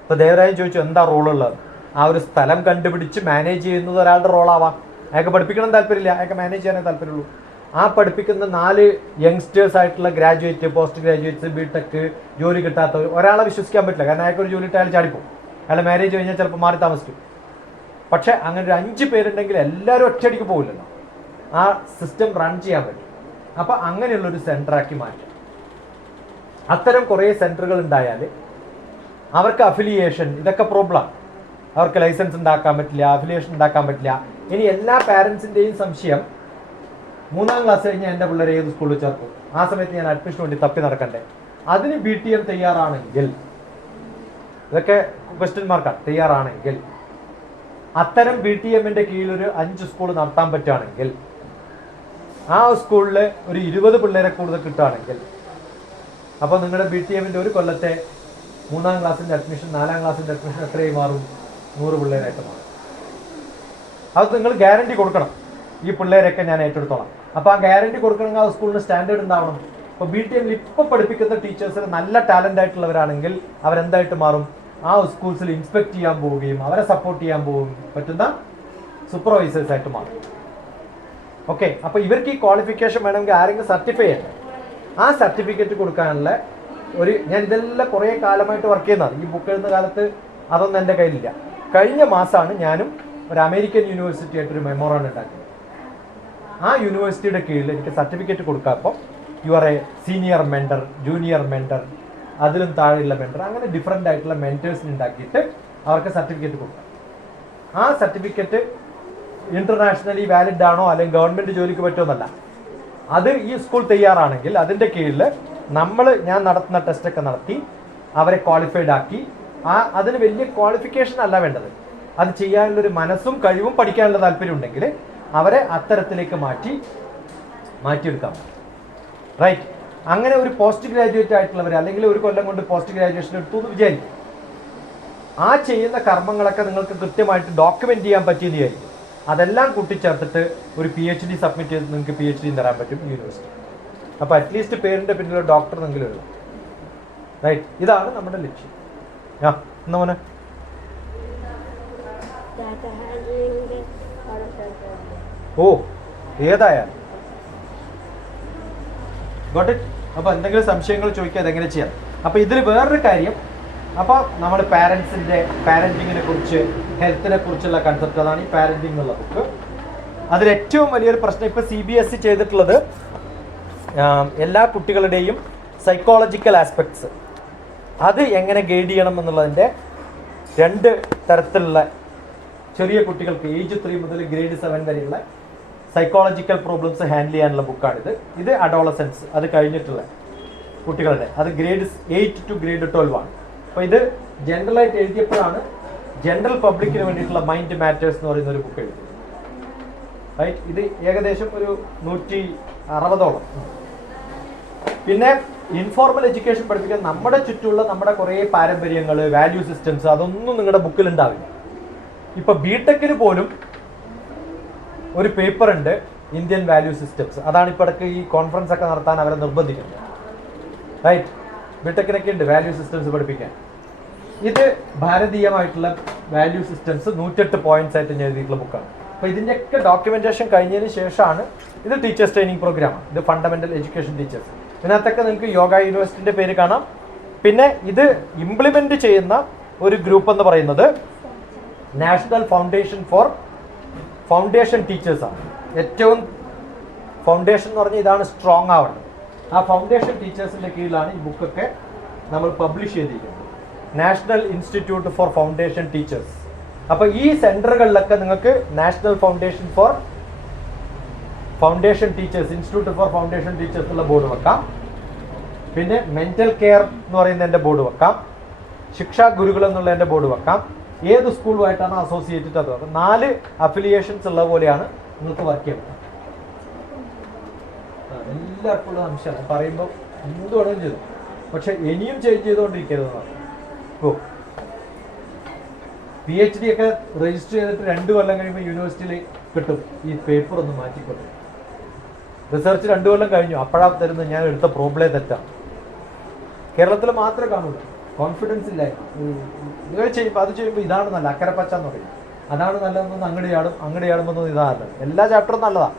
ഇപ്പോൾ ദേവരാജൻ ചോദിച്ചു എന്താ റോളുള്ളത്, ആ ഒരു സ്ഥലം കണ്ടുപിടിച്ച് മാനേജ് ചെയ്യുന്നത് ഒരാളുടെ റോളാവാം. അയാൾക്ക് പഠിപ്പിക്കണം താല്പര്യമില്ല, അയാൾക്ക് മാനേജ് ചെയ്യാനേ താല്പര്യമുള്ളൂ. ആ പഠിപ്പിക്കുന്ന 4 യങ്സ്റ്റേഴ്സ് ആയിട്ടുള്ള ഗ്രാജുവേറ്റ്, പോസ്റ്റ് ഗ്രാജുവേറ്റ്സ്, ബിടെക്, ജോലി കിട്ടാത്തവർ, ഒരാളെ വിശ്വസിക്കാൻ പറ്റില്ല. കാരണം അയാൾക്കൊരു ജോലി ഇട്ട് അയാൾ ചാടിപ്പോവും, അയാൾ മാരേജ് കഴിഞ്ഞാൽ ചിലപ്പോൾ മാറി താമസിക്കും. പക്ഷെ അങ്ങനെ ഒരു 5 പേരുണ്ടെങ്കിൽ എല്ലാവരും ഒറ്റയടിക്ക് പോകില്ലല്ലോ, ആ സിസ്റ്റം റൺ ചെയ്യാൻ പറ്റും. അപ്പം അങ്ങനെയുള്ളൊരു സെൻറ്ററാക്കി മാറ്റും. അത്തരം കുറേ സെൻറ്ററുകൾ ഉണ്ടായാൽ അവർക്ക് അഫിലിയേഷൻ, ഇതൊക്കെ പ്രോബ്ലമാണ്. അവർക്ക് ലൈസൻസ് ഉണ്ടാക്കാൻ പറ്റില്ല, അഫിലിയേഷൻ ഉണ്ടാക്കാൻ പറ്റില്ല. ഇനി എല്ലാ പാരൻസിൻ്റെയും സംശയം, 3ാം ക്ലാസ് കഴിഞ്ഞാൽ എൻ്റെ പിള്ളേരെ ഏത് സ്കൂളിൽ ചേർക്കും, ആ സമയത്ത് ഞാൻ അഡ്മിഷൻ വേണ്ടി തപ്പി നടക്കണ്ടേ? അതിന് BTM തയ്യാറാണെങ്കിൽ, ഇതൊക്കെ ക്വസ്റ്റ്യൻ മാർക്കാണ്, തയ്യാറാണെങ്കിൽ അത്തരം BTMന്റെ കീഴിലൊരു 5 സ്കൂൾ നടത്താൻ പറ്റുകയാണെങ്കിൽ, ആ സ്കൂളിൽ ഒരു 20 പിള്ളേരെ കൂടുതൽ കിട്ടുകയാണെങ്കിൽ, അപ്പോൾ നിങ്ങളുടെ BTMന്റെ ഒരു കൊല്ലത്തെ 3ാം ക്ലാസ്സിൻ്റെ അഡ്മിഷൻ, 4ാം ക്ലാസ്സിൻ്റെ അഡ്മിഷൻ എത്രയും മാറും? 100 പിള്ളേരായിട്ട് മാറും. അത് നിങ്ങൾ ഗ്യാരണ്ടി കൊടുക്കണം, ഈ പിള്ളേരൊക്കെ ഞാൻ ഏറ്റെടുത്തോളാം. അപ്പോൾ ആ ഗ്യാരണ്ടി കൊടുക്കണമെങ്കിൽ ആ സ്കൂളിന് സ്റ്റാൻഡേർഡ് ഉണ്ടാവണം. അപ്പോൾ BTMൽ ഇപ്പോൾ പഠിപ്പിക്കുന്ന ടീച്ചേഴ്സിന് നല്ല ടാലൻ്റ് ആയിട്ടുള്ളവരാണെങ്കിൽ അവരെന്തായിട്ട് മാറും? ആ സ്കൂൾസിൽ ഇൻസ്പെക്ട് ചെയ്യാൻ പോവുകയും അവരെ സപ്പോർട്ട് ചെയ്യാൻ പറ്റുന്ന സൂപ്പർവൈസേഴ്സ് ആയിട്ട് മാറും. ഓക്കെ, അപ്പോൾ ഇവർക്ക് ഈ ക്വാളിഫിക്കേഷൻ വേണമെങ്കിൽ ആരെങ്കിലും സർട്ടിഫൈ ചെയ്യണം. ആ സർട്ടിഫിക്കറ്റ് കൊടുക്കാനുള്ള ഞാൻ ഇതെല്ലാം കുറേ കാലമായിട്ട് വർക്ക് ചെയ്യുന്നതാണ്. ഈ ബുക്ക് എഴുതുന്ന കാലത്ത് അതൊന്നും എൻ്റെ കയ്യിലില്ല. കഴിഞ്ഞ മാസമാണ് ഞാനും ഒരു അമേരിക്കൻ യൂണിവേഴ്സിറ്റി ആയിട്ടൊരു മെമ്മോറാണ് ഉണ്ടാക്കിയത്. ആ യൂണിവേഴ്സിറ്റിയുടെ കീഴിൽ എനിക്ക് സർട്ടിഫിക്കറ്റ് കൊടുക്കാപ്പോൾ you are a senior mentor, junior mentor, അതിലും താഴെയുള്ള മെൻറ്റർ, അങ്ങനെ ഡിഫറെൻ്റ് ആയിട്ടുള്ള മെൻറ്റേഴ്സിന് ഉണ്ടാക്കിയിട്ട് അവർക്ക് സർട്ടിഫിക്കറ്റ് കൊടുക്കാം. ആ സർട്ടിഫിക്കറ്റ് ഇന്റർനാഷണലി വാലിഡ് ആണോ അല്ലെങ്കിൽ ഗവൺമെൻറ് ജോലിക്ക് പറ്റുമെന്നല്ല, അത് ഈ സ്കൂൾ തയ്യാറാണെങ്കിൽ അതിൻ്റെ കീഴിൽ ഞാൻ നടത്തുന്ന ടെസ്റ്റൊക്കെ നടത്തി അവരെ ക്വാളിഫൈഡ് ആക്കി. അതിന് വലിയ ക്വാളിഫിക്കേഷൻ അല്ല വേണ്ടത്, അത് ചെയ്യാനുള്ളൊരു മനസ്സും കഴിവും പഠിക്കാനുള്ള താല്പര്യം ഉണ്ടെങ്കിൽ അവരെ അത്തരത്തിലേക്ക് മാറ്റിയെടുക്കാം. റൈറ്റ്. അങ്ങനെ ഒരു പോസ്റ്റ് ഗ്രാജുവേറ്റ് ആയിട്ടുള്ളവർ, അല്ലെങ്കിൽ ഒരു കൊല്ലം കൊണ്ട് പോസ്റ്റ് ഗ്രാജുവേഷൻ എടുത്തു എന്ന് വിചാരിക്കും. ആ ചെയ്യുന്ന കർമ്മങ്ങളൊക്കെ നിങ്ങൾക്ക് കൃത്യമായിട്ട് ഡോക്യുമെന്റ് ചെയ്യാൻ പറ്റിയെന്ന് വിചാരിക്കും. അതെല്ലാം കൂട്ടിച്ചേർത്തിട്ട് ഒരു PhD സബ്മിറ്റ് ചെയ്ത് നിങ്ങൾക്ക് PhD തരാൻ പറ്റും യൂണിവേഴ്സിറ്റി. അപ്പോൾ അറ്റ്ലീസ്റ്റ് പേരിൻ്റെ പിന്നിൽ ഡോക്ടർ എന്നെങ്കിലും എഴുതും. റൈറ്റ്, ഇതാണ് നമ്മുടെ ലക്ഷ്യം. എന്നാ മോനെ, ഓ ഏതായാലും ഗോട്ട് ഇറ്റ്. അപ്പോൾ എന്തെങ്കിലും സംശയങ്ങൾ ചോദിക്കുക, അതെങ്ങനെ ചെയ്യാം. അപ്പോൾ ഇതിൽ വേറൊരു കാര്യം, അപ്പോൾ നമ്മൾ പാരൻറ്റിങ്ങിനെ കുറിച്ച്, ഹെൽത്തിനെ കുറിച്ചുള്ള കൺസെപ്റ്റ്, അതാണ് ഈ പാരൻറ്റിംഗ് എന്നുള്ള ബുക്ക്. അതിലേറ്റവും വലിയൊരു പ്രശ്നം ഇപ്പോൾ CBSE ചെയ്തിട്ടുള്ളത് എല്ലാ കുട്ടികളുടെയും സൈക്കോളജിക്കൽ ആസ്പെക്ട്സ് അത് എങ്ങനെ ഗൈഡ് ചെയ്യണം എന്നുള്ളതിൻ്റെ 2 തരത്തിലുള്ള ചെറിയ കുട്ടികൾക്ക് ഏജ് 3 മുതൽ ഗ്രേഡ് 7 വരെയുള്ള സൈക്കോളജിക്കൽ പ്രോബ്ലംസ് ഹാൻഡിൽ ചെയ്യാനുള്ള ബുക്കാണിത്. ഇത് അഡോളസൻസ്, അത് കഴിഞ്ഞിട്ടുള്ള കുട്ടികളുടെ, അത് ഗ്രേഡ് 8 to ഗ്രേഡ് 12 ആണ്. അപ്പോൾ ഇത് ജനറലായിട്ട് എഴുതിയപ്പോഴാണ് ജനറൽ പബ്ലിക്കിന് വേണ്ടിയിട്ടുള്ള മൈൻഡ് മാറ്റേഴ്സ് എന്ന് പറയുന്ന ഒരു ബുക്ക് എഴുതി. റൈറ്റ്, ഇത് ഏകദേശം ഒരു 160ഓളം. പിന്നെ ഇൻഫോർമൽ എഡ്യൂക്കേഷൻ പഠിപ്പിക്കാൻ നമ്മുടെ ചുറ്റുമുള്ള നമ്മുടെ കുറേ പാരമ്പര്യങ്ങൾ, വാല്യൂ സിസ്റ്റംസ്, അതൊന്നും നിങ്ങളുടെ ബുക്കിൽ ഉണ്ടാവില്ല. ഇപ്പൊ BTechന് പോലും ഒരു പേപ്പർ ഉണ്ട്, ഇന്ത്യൻ വാല്യൂ സിസ്റ്റംസ്. അതാണ് ഇപ്പോൾ ഇടയ്ക്ക് ഈ കോൺഫറൻസ് ഒക്കെ നടത്താൻ അവരെ നിർബന്ധിക്കുന്നത്. റൈറ്റ്, BTechനൊക്കെ ഉണ്ട് വാല്യൂ സിസ്റ്റംസ് പഠിപ്പിക്കാൻ. ഇത് ഭാരതീയമായിട്ടുള്ള വാല്യൂ സിസ്റ്റംസ് 108 പോയിന്റ്സ് ആയിട്ട് ഞാൻ എഴുതിയിട്ടുള്ള ബുക്കാണ്. അപ്പോൾ ഇതിൻ്റെയൊക്കെ ഡോക്യുമെന്റേഷൻ കഴിഞ്ഞതിന് ശേഷമാണ് ഇത് ടീച്ചേഴ്സ് ട്രെയിനിങ് പ്രോഗ്രാമാണ്. ഇത് ഫണ്ടമെന്റൽ എഡ്യൂക്കേഷൻ ടീച്ചേഴ്സ്. ഇതിനകത്തൊക്കെ നിങ്ങൾക്ക് യോഗ യൂണിവേഴ്സിറ്റിൻ്റെ പേര് കാണാം. പിന്നെ ഇത് ഇംപ്ലിമെന്റ് ചെയ്യുന്ന ഒരു ഗ്രൂപ്പ് എന്ന് പറയുന്നത് നാഷണൽ ഫൗണ്ടേഷൻ ഫോർ ഫൗണ്ടേഷൻ ടീച്ചേഴ്സാണ്. ഏറ്റവും ഫൗണ്ടേഷൻ എന്ന് പറഞ്ഞാൽ ഇതാണ് സ്ട്രോങ് ആവേണ്ടത്. ആ ഫൗണ്ടേഷൻ ടീച്ചേഴ്സിൻ്റെ കീഴിലാണ് ഈ ബുക്കൊക്കെ നമ്മൾ പബ്ലിഷ് ചെയ്തിരിക്കുന്നത്. National institute four foundation teachers. അപ്പോൾ ഈ സെൻറ്ററുകളിലൊക്കെ നിങ്ങൾക്ക് national foundation four foundation teachers, institute four foundation teachers എന്നുള്ള ബോർഡ് വെക്കാം. പിന്നെ മെൻ്റൽ കെയർ എന്ന് പറയുന്നതിൻ്റെ ബോർഡ് വെക്കാം. ശിക്ഷാ ഗുരുകുലം എന്നുള്ളതിൻ്റെ ബോർഡ് വെക്കാം. ഏത് സ്കൂളുമായിട്ടാണ് അസോസിയേറ്റഡ് അത് 4 അഫിലിയേഷൻസ് ഉള്ള പോലെയാണ് നിങ്ങൾക്ക് വർക്ക് ചെയ്യുന്നത്. എല്ലാവർക്കും ഉള്ള അംശമാണ് പറയുമ്പോൾ എന്ത് വേണമെങ്കിലും ചെയ്തു, പക്ഷെ ഇനിയും ചേഞ്ച് ചെയ്തുകൊണ്ടിരിക്കരുതെന്നാണ്. ഓ PhD ഒക്കെ രജിസ്റ്റർ ചെയ്തിട്ട് 2 കൊല്ലം കഴിയുമ്പോൾ യൂണിവേഴ്സിറ്റിയിൽ കിട്ടും ഈ പേപ്പർ ഒന്ന് മാറ്റിക്കൊണ്ട്. റിസർച്ച് 2 കൊല്ലം കഴിഞ്ഞു, അപ്പോഴാണ് തരുന്നത് ഞാൻ എടുത്ത പ്രോബ്ലം തെറ്റാണ്. കേരളത്തിൽ മാത്രമേ കാണുള്ളൂ. കോൺഫിഡൻസ് ഇല്ല. നിങ്ങൾ ചെയ്യുമ്പോൾ അത് ചെയ്യുമ്പോൾ ഇതാണ് നല്ല അക്കരപ്പച്ച എന്ന് പറയും, അതാണ് നല്ലതെന്നൊന്നും അങ്ങോട്ട് ചാടുമ്പോൾ ഇതാണ്. എല്ലാ ചാപ്റ്ററും നല്ലതാണ്.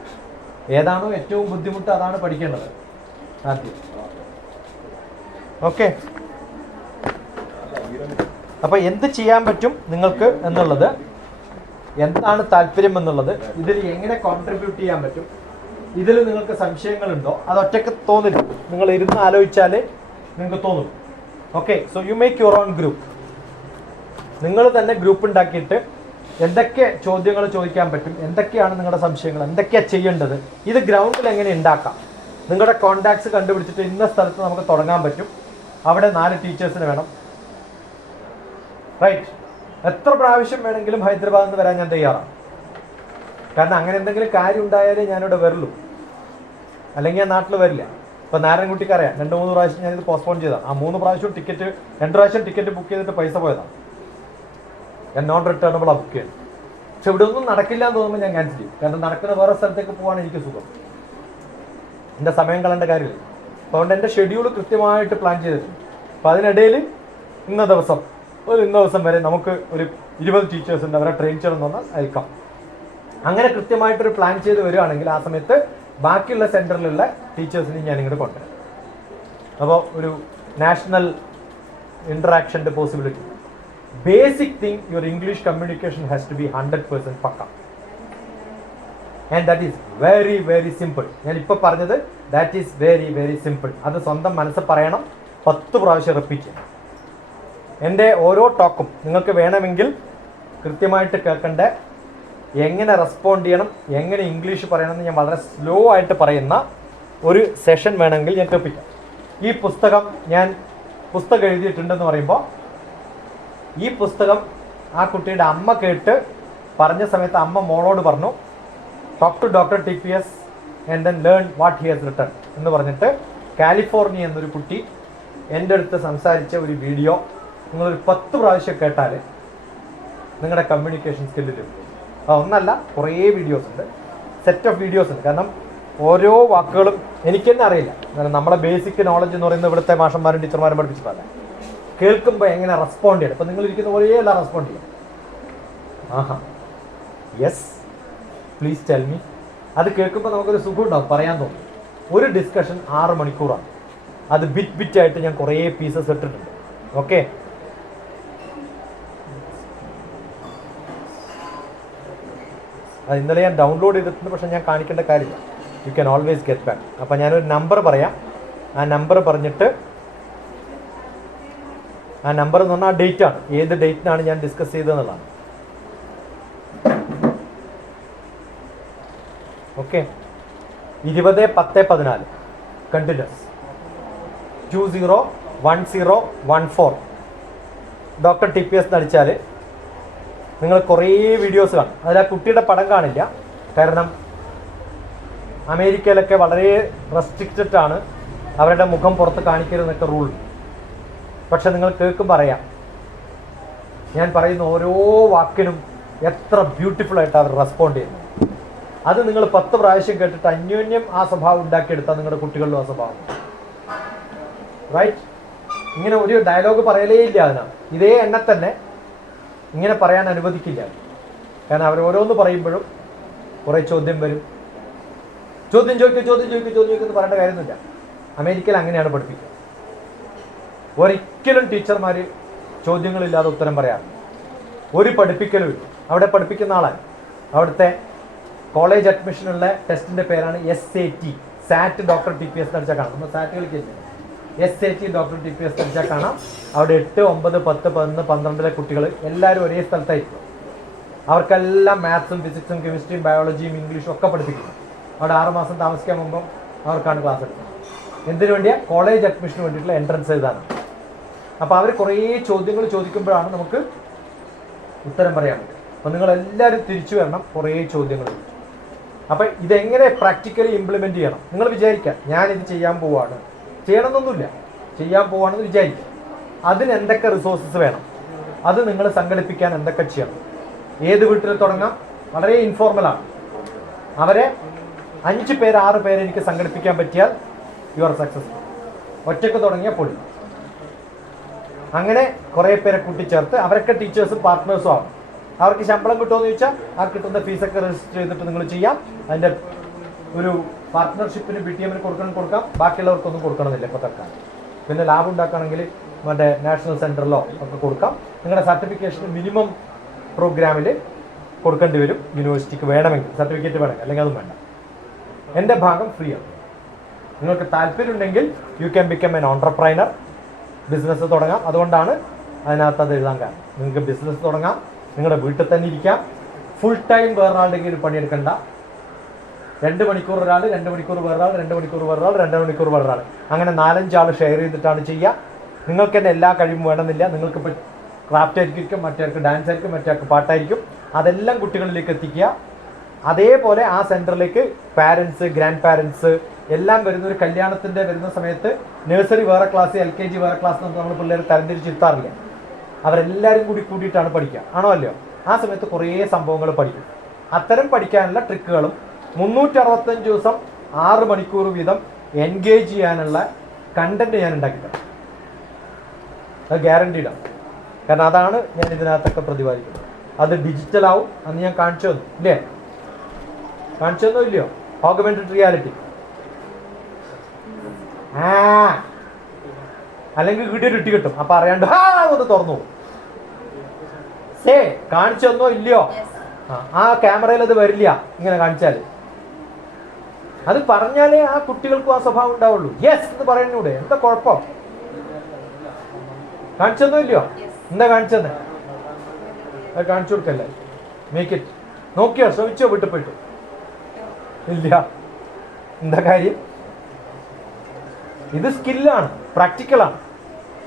ഏതാണോ ഏറ്റവും ബുദ്ധിമുട്ട് അതാണ് പഠിക്കേണ്ടത് ആദ്യം. ഓക്കെ, അപ്പോൾ എന്ത് ചെയ്യാൻ പറ്റും നിങ്ങൾക്ക് എന്നുള്ളത്, എന്താണ് താല്പര്യം എന്നുള്ളത്, ഇതിൽ എങ്ങനെ കോൺട്രിബ്യൂട്ട് ചെയ്യാൻ പറ്റും, ഇതിൽ നിങ്ങൾക്ക് സംശയങ്ങളുണ്ടോ, അത് ഒറ്റയ്ക്ക് തോന്നില്ല. നിങ്ങൾ ഇരുന്ന് ആലോചിച്ചാൽ നിങ്ങൾക്ക് തോന്നും. Okay, so you make your own group. നിങ്ങൾ തന്നെ ഗ്രൂപ്പ് ഉണ്ടാക്കിയിട്ട് എന്തൊക്കെ ചോദ്യങ്ങൾ ചോദിക്കാൻ പറ്റും, എന്തൊക്കെയാണ് നിങ്ങളുടെ സംശയങ്ങൾ, എന്തൊക്കെയാണ് ചെയ്യേണ്ടത്, ഇത് ഗ്രൗണ്ടിൽ എങ്ങനെ ഉണ്ടാക്കാം. നിങ്ങളുടെ കോണ്ടാക്ട്സ് കണ്ടുപിടിച്ചിട്ട് ഇന്ന സ്ഥലത്ത് നമുക്ക് തുടങ്ങാൻ പറ്റും, അവിടെ 4 ടീച്ചേഴ്സിന് വേണം. റൈറ്റ്, എത്ര പ്രാവശ്യം വേണമെങ്കിലും ഹൈദരാബാദിൽ നിന്ന് വരാൻ ഞാൻ തയ്യാറാണ്. കാരണം അങ്ങനെ എന്തെങ്കിലും കാര്യം ഉണ്ടായാലേ ഞാനിവിടെ വരുള്ളൂ, അല്ലെങ്കിൽ ഞാൻ നാട്ടിൽ വരില്ല. ഇപ്പോൾ നാരായണൻകുട്ടിക്ക് അറിയാം, 2-3 പ്രാവശ്യം ഞാനിത് പോസ്റ്റ്പോൺ ചെയ്തതാണ്. ആ 3 പ്രാവശ്യം 2 പ്രാവശ്യം ടിക്കറ്റ് ബുക്ക് ചെയ്തിട്ട് പൈസ പോയതാണ്. ഞാൻ നോൺ റിട്ടേണബിളാണ് ബുക്ക് ചെയ്യുന്നത്. പക്ഷെ ഇവിടെ ഒന്നും നടക്കില്ല എന്ന് തോന്നുമ്പോൾ ഞാൻ ക്യാൻസൽ ചെയ്യും. കാരണം നടക്കുന്ന വേറെ സ്ഥലത്തേക്ക് പോകാൻ എനിക്ക് സുഖം, എൻ്റെ സമയം കളയേണ്ട കാര്യമില്ല. അപ്പോൾ അതുകൊണ്ട് എൻ്റെ ഷെഡ്യൂൾ കൃത്യമായിട്ട് പ്ലാൻ ചെയ്തിട്ടുണ്ട്. അപ്പോൾ അതിനിടയിൽ ഇന്ന ദിവസം വരെ നമുക്ക് ഒരു 20 ടീച്ചേഴ്സ് ഉണ്ട്, അവരെ ട്രെയിൻ ചെയ്യണമെന്ന് പറഞ്ഞാൽ അയക്കാം. അങ്ങനെ കൃത്യമായിട്ടൊരു പ്ലാൻ ചെയ്ത് വരികയാണെങ്കിൽ ആ സമയത്ത് ബാക്കിയുള്ള സെൻറ്ററിലുള്ള ടീച്ചേഴ്സിനെ ഞാൻ ഇങ്ങോട്ട് കൊണ്ടുവരാം. അപ്പോൾ ഒരു നാഷണൽ ഇൻറ്ററാക്ഷൻ്റെ possibility. Basic thing, your English communication has to be 100% pucca. And that is very very simple. ഞാൻ ഇപ്പോൾ പറഞ്ഞത് that is very very simple. അത് സ്വന്തം മനസ്സ് പറയണം, 10 പ്രാവശ്യം റിപ്പീറ്റ് ചെയ്യണം. എൻ്റെ ഓരോ ടോക്കും നിങ്ങൾക്ക് വേണമെങ്കിൽ കൃത്യമായിട്ട് കേൾക്കേണ്ട, എങ്ങനെ റെസ്പോണ്ട് ചെയ്യണം, എങ്ങനെ ഇംഗ്ലീഷ് പറയണമെന്ന് ഞാൻ വളരെ സ്ലോ ആയിട്ട് പറയുന്ന ഒരു സെഷൻ വേണമെങ്കിൽ ഞാൻ കേൾപ്പിക്കാം. ഈ പുസ്തകം ഞാൻ എഴുതിയിട്ടുണ്ടെന്ന് പറയുമ്പോൾ ഈ പുസ്തകം ആ കുട്ടിയുടെ അമ്മ കേട്ട് പറഞ്ഞ സമയത്ത് അമ്മ മോളോട് പറഞ്ഞു, talk to doctor TPS and then learn what he has written എന്ന് പറഞ്ഞിട്ട് കാലിഫോർണിയ എന്നൊരു കുട്ടി എൻ്റെ അടുത്ത് സംസാരിച്ച ഒരു വീഡിയോ നിങ്ങളൊരു 10 പ്രാവശ്യം കേട്ടാൽ നിങ്ങളുടെ കമ്മ്യൂണിക്കേഷൻ സ്കില്ലിൽ ഒന്നല്ല, കുറേ വീഡിയോസ് ഉണ്ട്, സെറ്റ് ഓഫ് വീഡിയോസ് ഉണ്ട്. കാരണം ഓരോ വാക്കുകളും എനിക്ക് തന്നെ അറിയില്ല. കാരണം നമ്മുടെ ബേസിക് നോളജ് എന്ന് പറയുന്നത് ഇവിടുത്തെ മാഷന്മാരും ടീച്ചർമാരും പഠിപ്പിച്ചിട്ടല്ല. കേൾക്കുമ്പോൾ എങ്ങനെ റെസ്പോണ്ട് ചെയ്യണം. ഇപ്പം നിങ്ങൾ ഇരിക്കുന്ന പോലെയല്ല റെസ്പോണ്ട് ചെയ്യും. ആഹാ, യെസ്, പ്ലീസ് ടെൽ മീ. അത് കേൾക്കുമ്പോൾ നമുക്കൊരു സുഖം ഉണ്ടാവും, പറയാൻ തോന്നും. ഒരു ഡിസ്കഷൻ 6 മണിക്കൂറാണ്. അത് ബിറ്റായിട്ട് ഞാൻ കുറേ പീസസ് ഇട്ടിട്ടുണ്ട്. ഓക്കെ, അത് ഇന്നലെ ഞാൻ ഡൗൺലോഡ് ചെയ്തിട്ടുണ്ട്, പക്ഷേ ഞാൻ കാണിക്കേണ്ട കാര്യമില്ല. You can always get back. അപ്പോൾ ഞാനൊരു നമ്പർ പറയാം. ആ നമ്പർ പറഞ്ഞിട്ട്, ആ നമ്പർ എന്ന് പറഞ്ഞാൽ ആ ഡേറ്റാണ്, ഏത് ഡേറ്റിനാണ് ഞാൻ ഡിസ്കസ് ചെയ്തതെന്നുള്ളതാണ്. ഓക്കെ, 20-10-14 കണ്ടിന്യൂസ് 201014 ഡോക്ടർ TPS അടിച്ചാൽ നിങ്ങൾ കുറേ വീഡിയോസ് കാണും. അതിൽ ആ കുട്ടിയുടെ പടം കാണില്ല, കാരണം അമേരിക്കയിലൊക്കെ വളരെ റെസ്ട്രിക്റ്റഡ് ആണ്, അവരുടെ മുഖം പുറത്ത് കാണിക്കരുതെന്നൊക്കെ റൂൾ. പക്ഷെ നിങ്ങൾ കേൾക്കുമ്പോൾ അറിയാം, ഞാൻ പറയുന്ന ഓരോ വാക്കിനും എത്ര ബ്യൂട്ടിഫുൾ ആയിട്ട് അവർ റെസ്പോണ്ട് ചെയ്യുന്നു. അത് നിങ്ങൾ 10 പ്രാവശ്യം കേട്ടിട്ട് അന്യോന്യം ആ സ്വഭാവം ഉണ്ടാക്കിയെടുത്താൽ നിങ്ങളുടെ കുട്ടികളിലും ആ സ്വഭാവം. റൈറ്റ്, ഇങ്ങനെ ഒരു ഡയലോഗ് പറയലേ ഇല്ല. അതിനാണ് ഇതേ എന്നെ തന്നെ ഇങ്ങനെ പറയാൻ അനുവദിക്കില്ല. കാരണം അവർ ഓരോന്ന് പറയുമ്പോഴും കുറേ ചോദ്യം വരും. ചോദ്യം ചോദിക്കും പറയേണ്ട കാര്യമൊന്നുമില്ല. അമേരിക്കയിൽ അങ്ങനെയാണ് പഠിപ്പിക്കുക. ഒരിക്കലും ടീച്ചർമാർ ചോദ്യങ്ങളില്ലാതെ ഉത്തരം പറയാറില്ല. ഒരു പഠിപ്പിക്കലും ഇല്ല. അവിടെ പഠിപ്പിക്കുന്ന ആളാണ്. അവിടുത്തെ കോളേജ് അഡ്മിഷനുള്ള ടെസ്റ്റിൻ്റെ പേരാണ് SAT. സാറ്റ് ഡോക്ടർ TPS അടിച്ചാൽ കാണാം. നമ്മൾ സാറ്റ് കളിക്കില്ല. SAT ഡോക്ടർ TPS അടിച്ചാൽ കാണാം. അവിടെ 8, 9, 10, 11, 12 കുട്ടികൾ എല്ലാവരും ഒരേ സ്ഥലത്തായിരിക്കും. അവർക്കെല്ലാം മാത്സും ഫിസിക്സും കെമിസ്ട്രിയും ബയോളജിയും ഇംഗ്ലീഷും ഒക്കെ പഠിപ്പിക്കുന്നു. അവിടെ 6 മാസം താമസിക്കാൻ മുമ്പ് അവർക്കാണ് ക്ലാസ് എടുക്കുന്നത്. എന്തിനു വേണ്ടിയാണ്? കോളേജ് അഡ്മിഷന് വേണ്ടിയിട്ടുള്ള എൻട്രൻസ് എഴുതാനാണ്. അപ്പോൾ അവർ കുറേ ചോദ്യങ്ങൾ ചോദിക്കുമ്പോഴാണ് നമുക്ക് ഉത്തരം പറയാൻ പറ്റും. അപ്പോൾ നിങ്ങളെല്ലാവരും തിരിച്ചു വരണം. കുറേ ചോദ്യങ്ങൾ. അപ്പം ഇതെങ്ങനെ പ്രാക്ടിക്കലി ഇംപ്ലിമെൻറ്റ് ചെയ്യണം? നിങ്ങൾ വിചാരിക്കാം ഞാനിത് ചെയ്യാൻ പോവുകയാണ്, ചെയ്യണമെന്നൊന്നുമില്ല, ചെയ്യാൻ പോവുകയാണെന്ന് വിചാരിക്കാം. അതിന് എന്തൊക്കെ റിസോഴ്സസ് വേണം, അത് നിങ്ങൾ സംഘടിപ്പിക്കാൻ എന്തൊക്കെ ചെയ്യണം, ഏത് വീട്ടിൽ തുടങ്ങാം? വളരെ ഇൻഫോർമലാണ്. അവരെ 5 പേര് 6 പേര് എനിക്ക് സംഘടിപ്പിക്കാൻ പറ്റിയാൽ യു ആർ സക്സസ്ഫുൾ. ഒറ്റയ്ക്ക് തുടങ്ങിയാൽ പൊളി. അങ്ങനെ കുറേ പേരെ കൂട്ടിച്ചേർത്ത് അവരൊക്കെ ടീച്ചേഴ്സും പാർട്ട്നേഴ്സും ആവും. അവർക്ക് ശമ്പളം കിട്ടുമെന്ന് ചോദിച്ചാൽ ആ കിട്ടുന്ന ഫീസൊക്കെ രജിസ്റ്റർ ചെയ്തിട്ട് നിങ്ങൾ ചെയ്യാം. അതിൻ്റെ ഒരു പാർട്ട്ണർഷിപ്പിന് BTM കൊടുക്കാം, ബാക്കിയുള്ളവർക്കൊന്നും കൊടുക്കണമെന്നില്ല ഇപ്പോൾ തൽക്കാലം. പിന്നെ ലാഭം ഉണ്ടാക്കുകയാണെങ്കിൽ മറ്റേ നാഷണൽ സെൻറ്ററിലോ ഒക്കെ കൊടുക്കാം. നിങ്ങളുടെ സർട്ടിഫിക്കേഷൻ മിനിമം പ്രോഗ്രാമിൽ കൊടുക്കേണ്ടി വരും യൂണിവേഴ്സിറ്റിക്ക് വേണമെങ്കിൽ, സർട്ടിഫിക്കറ്റ് വേണമെങ്കിൽ, അല്ലെങ്കിൽ അതും വേണ്ട. എൻ്റെ ഭാഗം ഫ്രീ ആണ്. നിങ്ങൾക്ക് താല്പര്യമുണ്ടെങ്കിൽ you can become an entrepreneur, business തുടങ്ങാം. അതുകൊണ്ടാണ് അതിനകത്ത് അത് എഴുതാൻ കാരണം. നിങ്ങൾക്ക് ബിസിനസ് തുടങ്ങാം, നിങ്ങളുടെ വീട്ടിൽ തന്നെ ഇരിക്കാം, ഫുൾ ടൈം വേറൊരാളുടെ കീഴിൽ പണിയെടുക്കണ്ട. 2 മണിക്കൂർ ഒരാൾ, 2 മണിക്കൂർ വേറൊരാൾ, 2 മണിക്കൂർ വേറൊരാൾ, 2 മണിക്കൂർ വേറൊരാൾ, അങ്ങനെ 4-5 ആൾ ഷെയർ ചെയ്തിട്ടാണ് ചെയ്യുക. നിങ്ങൾക്ക് തന്നെ എല്ലാ കഴിവും വേണമെന്നില്ല. നിങ്ങൾക്കിപ്പോൾ ക്രാഫ്റ്റ് ആയിരിക്കും, മറ്റേർക്ക് ഡാൻസ് ആയിരിക്കും, മറ്റേർക്ക് പാട്ടായിരിക്കും. അതെല്ലാം കുട്ടികളിലേക്ക് എത്തിക്കുക. അതേപോലെ ആ സെൻറ്ററിലേക്ക് പാരൻസ്, ഗ്രാൻഡ് പാരൻസ് എല്ലാം വരുന്ന ഒരു കല്യാണത്തിൻ്റെ വരുന്ന സമയത്ത് നഴ്സറി വേറെ ക്ലാസ്, LKG വേറെ ക്ലാസ് എന്നൊന്നും നമ്മൾ പിള്ളേർ തരംതിരിച്ചിരുത്താറില്ല. അവരെല്ലാവരും കൂടിയിട്ടാണ് പഠിക്കുക, ആണോ അല്ലയോ? ആ സമയത്ത് കുറേ സംഭവങ്ങൾ പഠിക്കും. അത്തരം പഠിക്കാനുള്ള ട്രിക്കുകളും 365 ദിവസം 6 മണിക്കൂർ വീതം എൻഗേജ് ചെയ്യാനുള്ള കണ്ടന്റ് ഞാൻ ഉണ്ടാക്കിയിട്ടുണ്ട്. അത് ഗ്യാരണ്ടീഡാണ്. കാരണം അതാണ് ഞാൻ ഇതിനകത്തൊക്കെ പ്രതിപാദിക്കുന്നത്. അത് ഡിജിറ്റലാവും. അന്ന് ഞാൻ കാണിച്ചു തന്നു ഇല്ലേ? കാണിച്ചു തന്നോ ഇല്ലയോ? Augmented reality. അല്ലെങ്കിൽ വീഡിയോ ഇട്ടി കിട്ടും. അപ്പൊ അറിയാണ്ട് ഒന്ന് തുറന്നു കാണിച്ചു തന്നോ ഇല്ലയോ? ആ ക്യാമറയിൽ അത് വരില്ല ഇങ്ങനെ കാണിച്ചാൽ. അത് പറഞ്ഞാലേ ആ കുട്ടികൾക്കും ആ സ്വഭാവം ഉണ്ടാവുള്ളൂ. യെസ് എന്ന് പറയുന്നൂടെ, എന്താ കുഴപ്പം? കാണിച്ചെന്നോ ഇല്ലയോ? എന്താ കാണിച്ചെന്ന് അത് കാണിച്ചു കൊടുക്കല്ലേ? Make it. നോക്കിയോ? ശ്രമിച്ചോ? വിട്ടു പോയിട്ടു ഇല്ല. എന്താ കാര്യം? ഇത് സ്കില്ലാണ്, പ്രാക്ടിക്കലാണ്.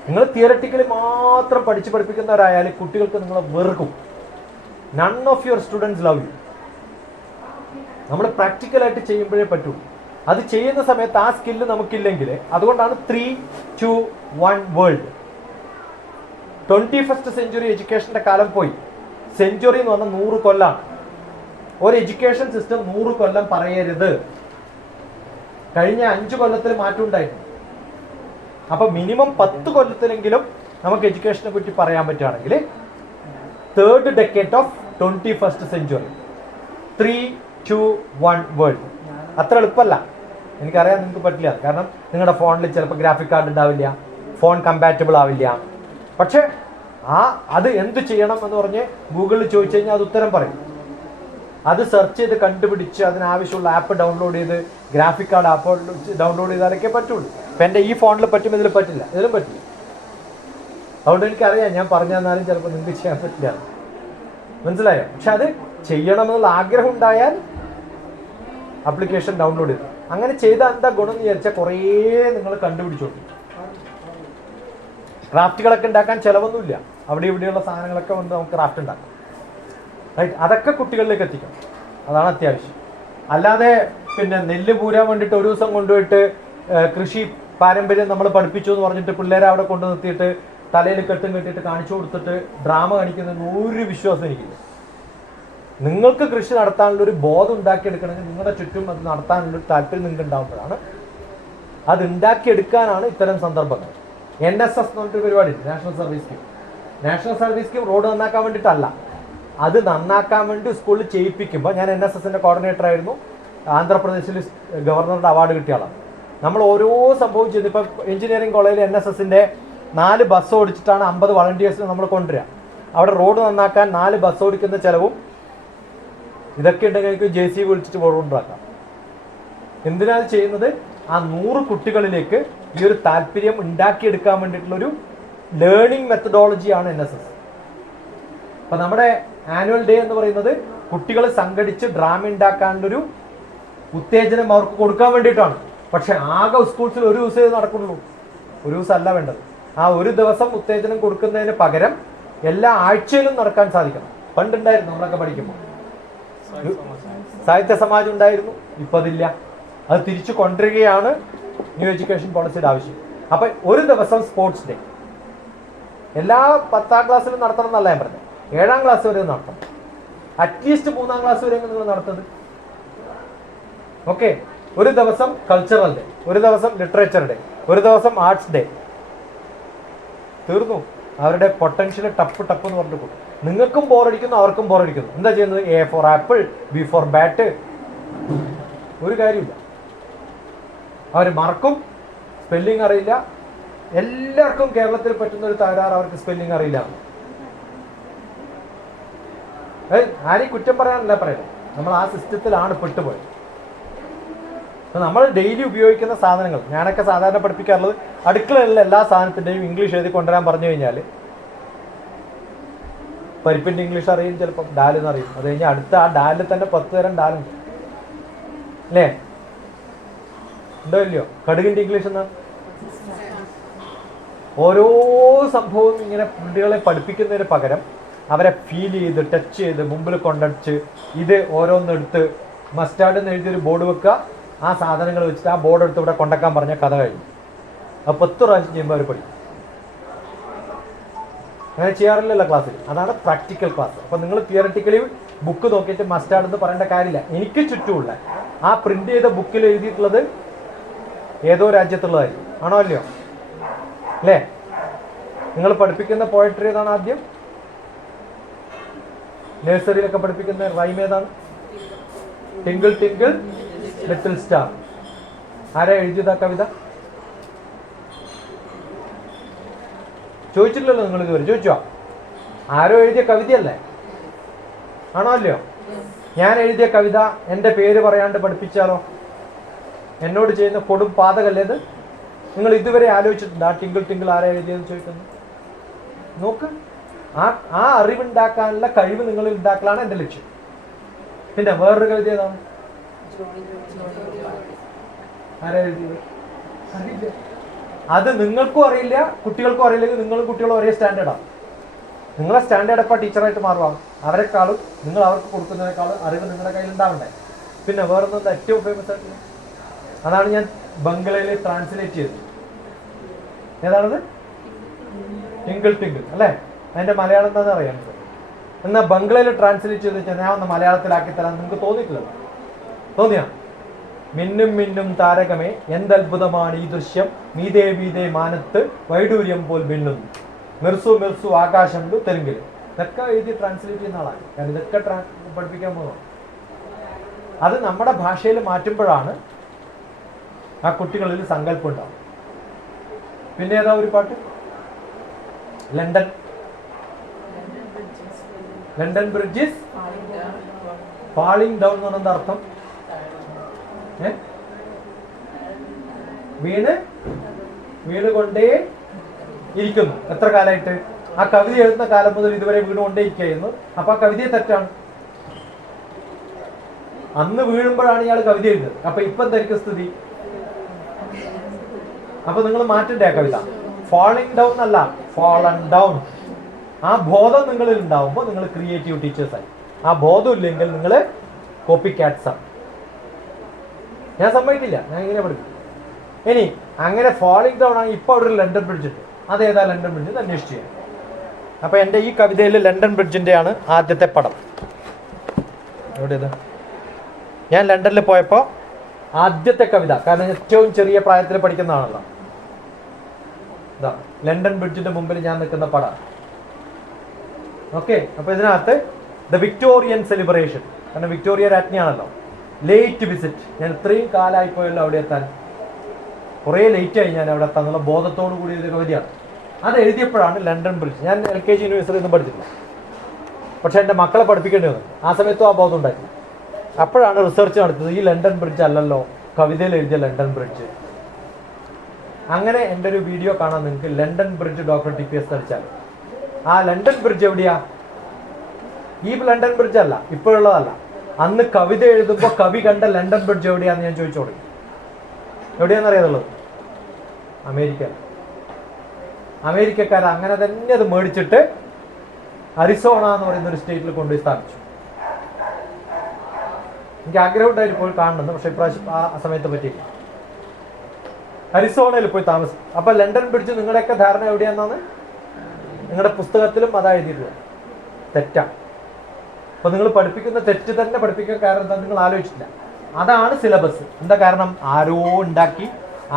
നിങ്ങൾ തിയററ്റിക്കലി മാത്രം പഠിപ്പിക്കുന്നവരായാലും കുട്ടികൾക്ക് നിങ്ങളെ വെറുക്കും. None of your students love you. നമ്മൾ പ്രാക്ടിക്കലായിട്ട് ചെയ്യുമ്പോഴേ പറ്റുള്ളൂ. അത് ചെയ്യുന്ന സമയത്ത് ആ സ്കില്ല് നമുക്കില്ലെങ്കിൽ, അതുകൊണ്ടാണ് 3, 2, 1 വേൾഡ്. 21st സെഞ്ച്വറി എഡ്യൂക്കേഷൻ്റെ കാലം പോയി. സെഞ്ച്വറി എന്ന് പറഞ്ഞാൽ 100 കൊല്ലമാണ്. ഒരു എഡ്യൂക്കേഷൻ സിസ്റ്റം 100 കൊല്ലം പറയരുത്. കഴിഞ്ഞ 5 കൊല്ലത്തിൽ മാറ്റം ഉണ്ടായിരുന്നു. അപ്പൊ മിനിമം 10 കൊല്ലത്തിലെങ്കിലും നമുക്ക് എഡ്യൂക്കേഷനെ പറ്റി പറയാൻ പറ്റുകയാണെങ്കിൽ 3rd decade of 21st century. 3, 2, 1 world. അത്ര എളുപ്പമല്ല, എനിക്കറിയാം. നിങ്ങൾക്ക് പറ്റില്ല. കാരണം നിങ്ങളുടെ ഫോണിൽ ചിലപ്പോൾ ഗ്രാഫിക് കാർഡ് ഉണ്ടാവില്ല, ഫോൺ കമ്പാറ്റബിൾ ആവില്ല. പക്ഷെ അത് എന്ത് ചെയ്യണം എന്ന് പറഞ്ഞ് ഗൂഗിളിൽ ചോദിച്ചു കഴിഞ്ഞാൽ അത് ഉത്തരം പറയും. അത് സെർച്ച് ചെയ്ത് കണ്ടുപിടിച്ച് അതിനാവശ്യമുള്ള ആപ്പ് ഡൗൺലോഡ് ചെയ്ത്, ഗ്രാഫിക് കാർഡ് ആപ്പ് ഡൗൺലോഡ് ചെയ്താലൊക്കെ പറ്റുള്ളൂ. ഇപ്പം എൻ്റെ ഈ ഫോണിൽ പറ്റും, ഇതിൽ പറ്റില്ല, ഇതിലും പറ്റില്ല. അതുകൊണ്ട് എനിക്കറിയാം, ഞാൻ പറഞ്ഞു തന്നാലും ചിലപ്പോൾ നിങ്ങൾക്ക് ചെയ്യാൻ പറ്റില്ല. മനസ്സിലായോ? പക്ഷെ അത് ചെയ്യണമെന്നുള്ള ആഗ്രഹം ഉണ്ടായാൽ ആപ്ലിക്കേഷൻ ഡൗൺലോഡ് ചെയ്തു. അങ്ങനെ ചെയ്താൽ എന്താ ഗുണം എന്ന് വിചാരിച്ചാൽ കുറേ നിങ്ങൾ കണ്ടുപിടിച്ചോളൂ. ക്രാഫ്റ്റുകളൊക്കെ ഉണ്ടാക്കാൻ ചിലവൊന്നുമില്ല. അവിടെ ഇവിടെയുള്ള സാധനങ്ങളൊക്കെ കൊണ്ട് നമുക്ക് ക്രാഫ്റ്റ് ഉണ്ടാക്കാം. റൈറ്റ്? അതൊക്കെ കുട്ടികളിലേക്ക് എത്തിക്കണം. അതാണ് അത്യാവശ്യം. അല്ലാതെ പിന്നെ നെല്ല് പൂരാൻ വേണ്ടിയിട്ട് ഒരു ദിവസം കൊണ്ടുപോയിട്ട് കൃഷി പാരമ്പര്യം നമ്മൾ പഠിപ്പിച്ചു എന്ന് പറഞ്ഞിട്ട് പിള്ളേരെ അവിടെ കൊണ്ടു നിർത്തിയിട്ട് തലയിൽ കെട്ടും കെട്ടിയിട്ട് കാണിച്ചു കൊടുത്തിട്ട് ഡ്രാമ കാണിക്കുന്നതിന് ഒരു വിശ്വാസം എനിക്കില്ല. നിങ്ങൾക്ക് കൃഷി നടത്താനുള്ളൊരു ബോധം ഉണ്ടാക്കിയെടുക്കണമെങ്കിൽ നിങ്ങളുടെ ചുറ്റും അത് നടത്താനുള്ളൊരു താല്പര്യം നിങ്ങൾക്ക് ഉണ്ടാകുമ്പോഴാണ്. അത് ഉണ്ടാക്കിയെടുക്കാനാണ് ഇത്തരം സന്ദർഭങ്ങൾ. NSS എന്ന് പറഞ്ഞിട്ട് പരിപാടിയുണ്ട്, national service scheme. National service scheme road നന്നാക്കാൻ വേണ്ടിയിട്ടല്ല, അത് നന്നാക്കാൻ വേണ്ടി സ്കൂളിൽ ചെയ്യിപ്പിക്കുമ്പോൾ, ഞാൻ NSSന്റെ കോർഡിനേറ്റർ ആയിരുന്നു, ആന്ധ്രാപ്രദേശിൽ ഗവർണറുടെ അവാർഡ് കിട്ടിയ ആളാണ്. നമ്മൾ ഓരോ സംഭവം ചെയ്ത്, ഇപ്പം എഞ്ചിനീയറിംഗ് കോളേജിൽ NSSന്റെ 4 ബസ് ഓടിച്ചിട്ടാണ് 50 വളണ്ടിയേഴ്സിനെ നമ്മൾ കൊണ്ടുവരിക. അവിടെ റോഡ് നന്നാക്കാൻ 4 ബസ് ഓടിക്കുന്ന ചിലവും ഇതൊക്കെ ഉണ്ടെങ്കിൽ JCB വിളിച്ചിട്ട് റോഡ് ഉണ്ടാക്കാം. എന്തിനാണ് ചെയ്യുന്നത്? ആ 100 കുട്ടികളിലേക്ക് ഈ ഒരു താല്പര്യം ഉണ്ടാക്കിയെടുക്കാൻ വേണ്ടിയിട്ടുള്ളൊരു ലേണിംഗ് മെത്തഡോളജിയാണ് NSS. അപ്പം നമ്മുടെ ആനുവൽ ഡേ എന്ന് പറയുന്നത് കുട്ടികൾ സംഘടിച്ച് ഡ്രാമ ഉണ്ടാക്കാനുള്ളൊരു ഉത്തേജനം അവർക്ക് കൊടുക്കാൻ വേണ്ടിയിട്ടാണ്. പക്ഷെ ആകെ സ്കൂൾസിൽ ഒരു ദിവസമേ നടക്കുള്ളൂ. ഒരു ദിവസം അല്ല വേണ്ടത്. ആ ഒരു ദിവസം ഉത്തേജനം കൊടുക്കുന്നതിന് പകരം എല്ലാ ആഴ്ചയിലും നടക്കാൻ സാധിക്കണം. പണ്ടുണ്ടായിരുന്നു, നമ്മളൊക്കെ പഠിക്കുമ്പോൾ സാഹിത്യ സമാജം ഉണ്ടായിരുന്നു, ഇപ്പം അതില്ല. അത് തിരിച്ചു കൊണ്ടുവരികയാണ് ന്യൂ എഡ്യൂക്കേഷൻ പോളിസിയുടെ ആവശ്യം. അപ്പം ഒരു ദിവസം സ്പോർട്സ് ഡേ എല്ലാ 10ാം ക്ലാസ്സിലും നടത്തണം എന്നല്ല ഞാൻ പറഞ്ഞത്. 7ാം ക്ലാസ് വരെ നടത്തണം. അറ്റ്ലീസ്റ്റ് 3ാം ക്ലാസ് വരെ നിങ്ങൾ നടത്തുന്നത്. ഓക്കെ. ഒരു ദിവസം കൾച്ചറൽ ഡേ, ഒരു ദിവസം ലിറ്ററേച്ചർ ഡേ, ഒരു ദിവസം ആർട്സ് ഡേ. തീർന്നു. അവരുടെ പൊട്ടൻഷ്യൽ ടപ്പ് എന്ന് പറഞ്ഞിട്ട് കൊടുക്കും. നിങ്ങൾക്കും ബോറടിക്കുന്നു, അവർക്കും ബോറടിക്കുന്നു. എന്താ ചെയ്യുന്നത്? A four apple, B four bat. ഒരു കാര്യമില്ല. അവർ മറക്കും, സ്പെല്ലിംഗ് അറിയില്ല. എല്ലാവർക്കും കേരളത്തിൽ പറ്റുന്ന ഒരു തകരാറ് അവർക്ക് സ്പെല്ലിംഗ് അറിയില്ല. ആരെയും കുറ്റം പറയാനല്ല പറയുന്നത്, നമ്മൾ ആ സിസ്റ്റത്തിലാണ് പെട്ടുപോയത്. നമ്മൾ ഡെയിലി ഉപയോഗിക്കുന്ന സാധനങ്ങൾ, ഞാനൊക്കെ സാധാരണ പഠിപ്പിക്കാറുള്ളത് അടുക്കളയിലുള്ള എല്ലാ സാധനത്തിൻ്റെയും ഇംഗ്ലീഷ് എഴുതി കൊണ്ടുവരാൻ പറഞ്ഞു കഴിഞ്ഞാൽ പരിപ്പിൻ്റെ ഇംഗ്ലീഷ് അറിയും, ചിലപ്പം ഡാലെന്ന് അറിയും. അത് കഴിഞ്ഞാൽ അടുത്ത ആ ഡാലിൽ തന്നെ 10 തരം ഡാലുണ്ട് അല്ലേ? ഉണ്ടോ ഇല്ലയോ? കടുകിൻ്റെ ഇംഗ്ലീഷ് എന്നാ? ഓരോ സംഭവവും ഇങ്ങനെ കുട്ടികളെ പഠിപ്പിക്കുന്നതിന് പകരം അവരെ ഫീൽ ചെയ്ത് ടച്ച് ചെയ്ത് മുമ്പിൽ കൊണ്ടടിച്ച് ഇത് ഓരോന്നെടുത്ത് മസ്റ്റാർഡ് എന്ന് എഴുതിയൊരു ബോർഡ് വെക്കുക, ആ സാധനങ്ങൾ വെച്ചിട്ട് ആ ബോർഡ് എടുത്ത് ഇവിടെ കൊണ്ടാക്കാൻ പറഞ്ഞ കഥ കഴിഞ്ഞു. അത് 10 പ്രാവശ്യം ചെയ്യുമ്പോൾ അവർ പഠിക്കും. അങ്ങനെ ചെയ്യാറില്ലല്ലോ ക്ലാസ്സിൽ. അതാണ് പ്രാക്ടിക്കൽ ക്ലാസ്. അപ്പോൾ നിങ്ങൾ തിയററ്റിക്കലി ബുക്ക് നോക്കിയിട്ട് മസ്റ്റാർഡ് എന്ന് പറയേണ്ട കാര്യമില്ല. എനിക്ക് ചുറ്റുമുള്ള ആ പ്രിന്റ് ചെയ്ത ബുക്കിൽ എഴുതിയിട്ടുള്ളത് ഏതോ രാജ്യത്തുള്ളതായിരിക്കും. ആണോ അല്ലയോ? അല്ലേ? നിങ്ങൾ പഠിപ്പിക്കുന്ന പോയട്രി ഏതാണ് ആദ്യം? നഴ്സറിയിലൊക്കെ പഠിപ്പിക്കുന്ന റൈം ഏതാണ്? Twinkle twinkle little star. ആരാ എഴുതിയതാ കവിത? ചോദിച്ചില്ലല്ലോ നിങ്ങൾ ഇതുവരെ. ചോദിച്ചോ? ആരോ എഴുതിയ കവിതയല്ലേ? ആണോ അല്ലയോ? ഞാൻ എഴുതിയ കവിത എൻ്റെ പേര് പറയാണ്ട് പഠിപ്പിച്ചാലോ? എന്നോട് ചെയ്യുന്ന കൊടും പാതകല്ലേ അത്? നിങ്ങൾ ഇതുവരെ ആലോചിച്ചിട്ടുണ്ട് ആ ടിങ്കിൾ ടിങ്കിൾ ആരാ എഴുതിയെന്ന് ചോദിക്കുന്നു? നോക്ക്. ആ അറിവുണ്ടാക്കാനുള്ള കഴിവ് നിങ്ങൾ ഉണ്ടാക്കലാണ് എൻ്റെ ലക്ഷ്യം. പിന്നെ വേറൊരു കവിത ഏതാണ്? ആരാ എഴുതിയത്? അറിയില്ല. അത് നിങ്ങൾക്കും അറിയില്ല, കുട്ടികൾക്കും അറിയില്ലെങ്കിൽ നിങ്ങളും കുട്ടികളും ഒരേ സ്റ്റാൻഡേർഡാണ്. നിങ്ങളെ സ്റ്റാൻഡേർഡ് എപ്പോൾ ടീച്ചറായിട്ട് മാറുവാണ്. അവരെക്കാളും നിങ്ങൾ അവർക്ക് കൊടുക്കുന്നതിനേക്കാളും അറിവ് നിങ്ങളുടെ കയ്യിൽ ഉണ്ടാവണ്ടേ? പിന്നെ വേറൊന്നും ഏറ്റവും ഫേമസ് ആയിട്ടുള്ള അതാണ് ഞാൻ ബംഗ്ലയിൽ ട്രാൻസ്ലേറ്റ് ചെയ്തത്. ഏതാണത്? ടിങ്കിൾ ടിങ്കിൾ അല്ലേ? അതിൻ്റെ മലയാളം എന്താണെന്ന് അറിയാം. എന്നാൽ ബംഗ്ലയിൽ ട്രാൻസ്ലേറ്റ് ചെയ്ത് വെച്ചാൽ ഞാൻ ഒന്ന് മലയാളത്തിലാക്കി തരാൻ നിങ്ങൾക്ക് തോന്നിയിട്ടില്ലല്ലോ? തോന്നിയാ? മിന്നും മിന്നും താരകമേ എന്തത്ഭുതമാണ് ഈ ദൃശ്യം, മീതേ മീതേ മാനത്ത് വൈഡൂര്യം പോൽ മിന്നുന്നു, മിർസു മിർസു ആകാശമുണ്ട് തെലുങ്കിൽ. ഇതൊക്കെ എഴുതി ട്രാൻസ്ലേറ്റ് ചെയ്യുന്ന ആളാണ്. കാരണം ഇതൊക്കെ പഠിപ്പിക്കാൻ പോകുന്നത്. അത് നമ്മുടെ ഭാഷയിൽ മാറ്റുമ്പോഴാണ് ആ കുട്ടികളിൽ സങ്കല്പം ഉണ്ടാവും. പിന്നെ ഏതാ ഒരു പാട്ട്? ലണ്ടൻ ബ്രിഡ്ജസ് ഫാളിംഗ് ഡൗൺ എന്ന് പറഞ്ഞ അർത്ഥം വീണുകൊണ്ടേ ഇരിക്കുന്നു. എത്ര കാലമായിട്ട്? ആ കവിത എഴുതുന്ന കാലം മുതൽ ഇതുവരെ വീണുകൊണ്ടേ ഇരിക്കുന്നു. അപ്പൊ ആ കവിതയെ തെറ്റാണ്. അന്ന് വീഴുമ്പോഴാണ് ഇയാൾ കവിത എഴുതുന്നത്. അപ്പൊ ഇപ്പൊ എന്തായിരിക്കും സ്ഥിതി? അപ്പൊ നിങ്ങൾ മാറ്റണ്ടേ ആ കവിത? ഫാളിംഗ് ഡൗൺ അല്ല, ഫാളൺ ഡൗൺ. ആ ബോധം നിങ്ങളിൽ ഉണ്ടാവുമ്പോൾ നിങ്ങൾ ക്രിയേറ്റീവ് ടീച്ചേഴ്സായി. ആ ബോധം ഇല്ലെങ്കിൽ നിങ്ങൾ കോപ്പി കാറ്റ്സാണ്. ഞാൻ സമ്മതിക്കില്ല. ഞാൻ ഇങ്ങനെ പഠിക്കും. ഇനി അങ്ങനെ ഫാളിംഗ് ഡൗൺ ആണ്. ഇപ്പോൾ അവിടെ ഒരു ലണ്ടൻ ബ്രിഡ്ജ് ഉണ്ട്. അതേതാ ലണ്ടൻ ബ്രിഡ്ജ് എന്ന് അന്വേഷിച്ച് ചെയ്യാം. അപ്പോൾ എൻ്റെ ഈ കവിതയിൽ ലണ്ടൻ ബ്രിഡ്ജിൻ്റെ ആണ് ആദ്യത്തെ പടം. എവിടെയത്? ഞാൻ ലണ്ടനിൽ പോയപ്പോൾ ആദ്യത്തെ കവിത, കാരണം ഏറ്റവും ചെറിയ പ്രായത്തിൽ പഠിക്കുന്നതാണല്ലോ. ഇതാ ലണ്ടൻ ബ്രിഡ്ജിന്റെ മുമ്പിൽ ഞാൻ നിൽക്കുന്ന പടം. ഓക്കെ. അപ്പോൾ ഇതിനകത്ത് ദ വിക്ടോറിയൻ സെലിബ്രേഷൻ, കാരണം വിക്ടോറിയ രാജ്ഞിയാണല്ലോ. Late visit. ഞാൻ ഇത്രയും കാലമായി പോയല്ലോ അവിടെ എത്താൻ. കുറേ ലേറ്റായി ഞാൻ അവിടെ എത്താൻ എന്നുള്ള ബോധത്തോടു കൂടി ഒരു കവിതയാണ്. അത് എഴുതിയപ്പോഴാണ് ലണ്ടൻ ബ്രിഡ്ജ്. ഞാൻ LKG യൂണിവേഴ്സിറ്റി ഒന്നും പഠിച്ചില്ല, പക്ഷെ എൻ്റെ മക്കളെ പഠിപ്പിക്കേണ്ടി വന്നു. ആ സമയത്തും ആ ബോധം ഉണ്ടായിരുന്നു. അപ്പോഴാണ് റിസർച്ച് നടത്തിയത്. ഈ ലണ്ടൻ ബ്രിഡ്ജ് അല്ലല്ലോ കവിതയിൽ എഴുതിയ ലണ്ടൻ ബ്രിഡ്ജ്. അങ്ങനെ എൻ്റെ ഒരു വീഡിയോ കാണാൻ നിങ്ങൾക്ക് ലണ്ടൻ ബ്രിഡ്ജ് ഡോക്ടർ TPS അടിച്ചാൽ. ആ ലണ്ടൻ ബ്രിഡ്ജ് എവിടെയാ? ഈ ലണ്ടൻ ബ്രിഡ്ജ് അല്ല, ഇപ്പോഴുള്ളതല്ല. അന്ന് കവിത എഴുതുമ്പോൾ കവി കണ്ട ലണ്ടൻ ബ്രിഡ്ജ് എവിടെയാന്ന് ഞാൻ ചോദിച്ചു തുടങ്ങി. എവിടെയാണെന്ന് അറിയാതുള്ളത്? അമേരിക്കക്കാർ അങ്ങനെ തന്നെ അത് മേടിച്ചിട്ട് അരിസോണ എന്ന് പറയുന്ന ഒരു സ്റ്റേറ്റിൽ കൊണ്ടുപോയി സ്ഥാപിച്ചു. എനിക്ക് ആഗ്രഹം ഉണ്ടായിട്ട് പോയി കാണണമെന്ന്, പക്ഷെ ഇപ്രാവശ്യം ആ സമയത്ത് പറ്റിയില്ല. അരിസോണയിൽ പോയി താമസിക്കും. അപ്പൊ ലണ്ടൻ ബ്രിഡ്ജ് നിങ്ങളുടെയൊക്കെ ധാരണ എവിടെയാണെന്നാണ്? നിങ്ങളുടെ പുസ്തകത്തിലും അതാ എഴുതിയിട്ടുള്ളത്. തെറ്റാ. അപ്പൊ നിങ്ങൾ പഠിപ്പിക്കുന്ന തെറ്റ് തന്നെ പഠിപ്പിക്കാൻ കാരണം എന്താ നിങ്ങൾ ആലോചിച്ചില്ല. അതാണ് സിലബസ്. എന്താ കാരണം? ആരോ ഉണ്ടാക്കി,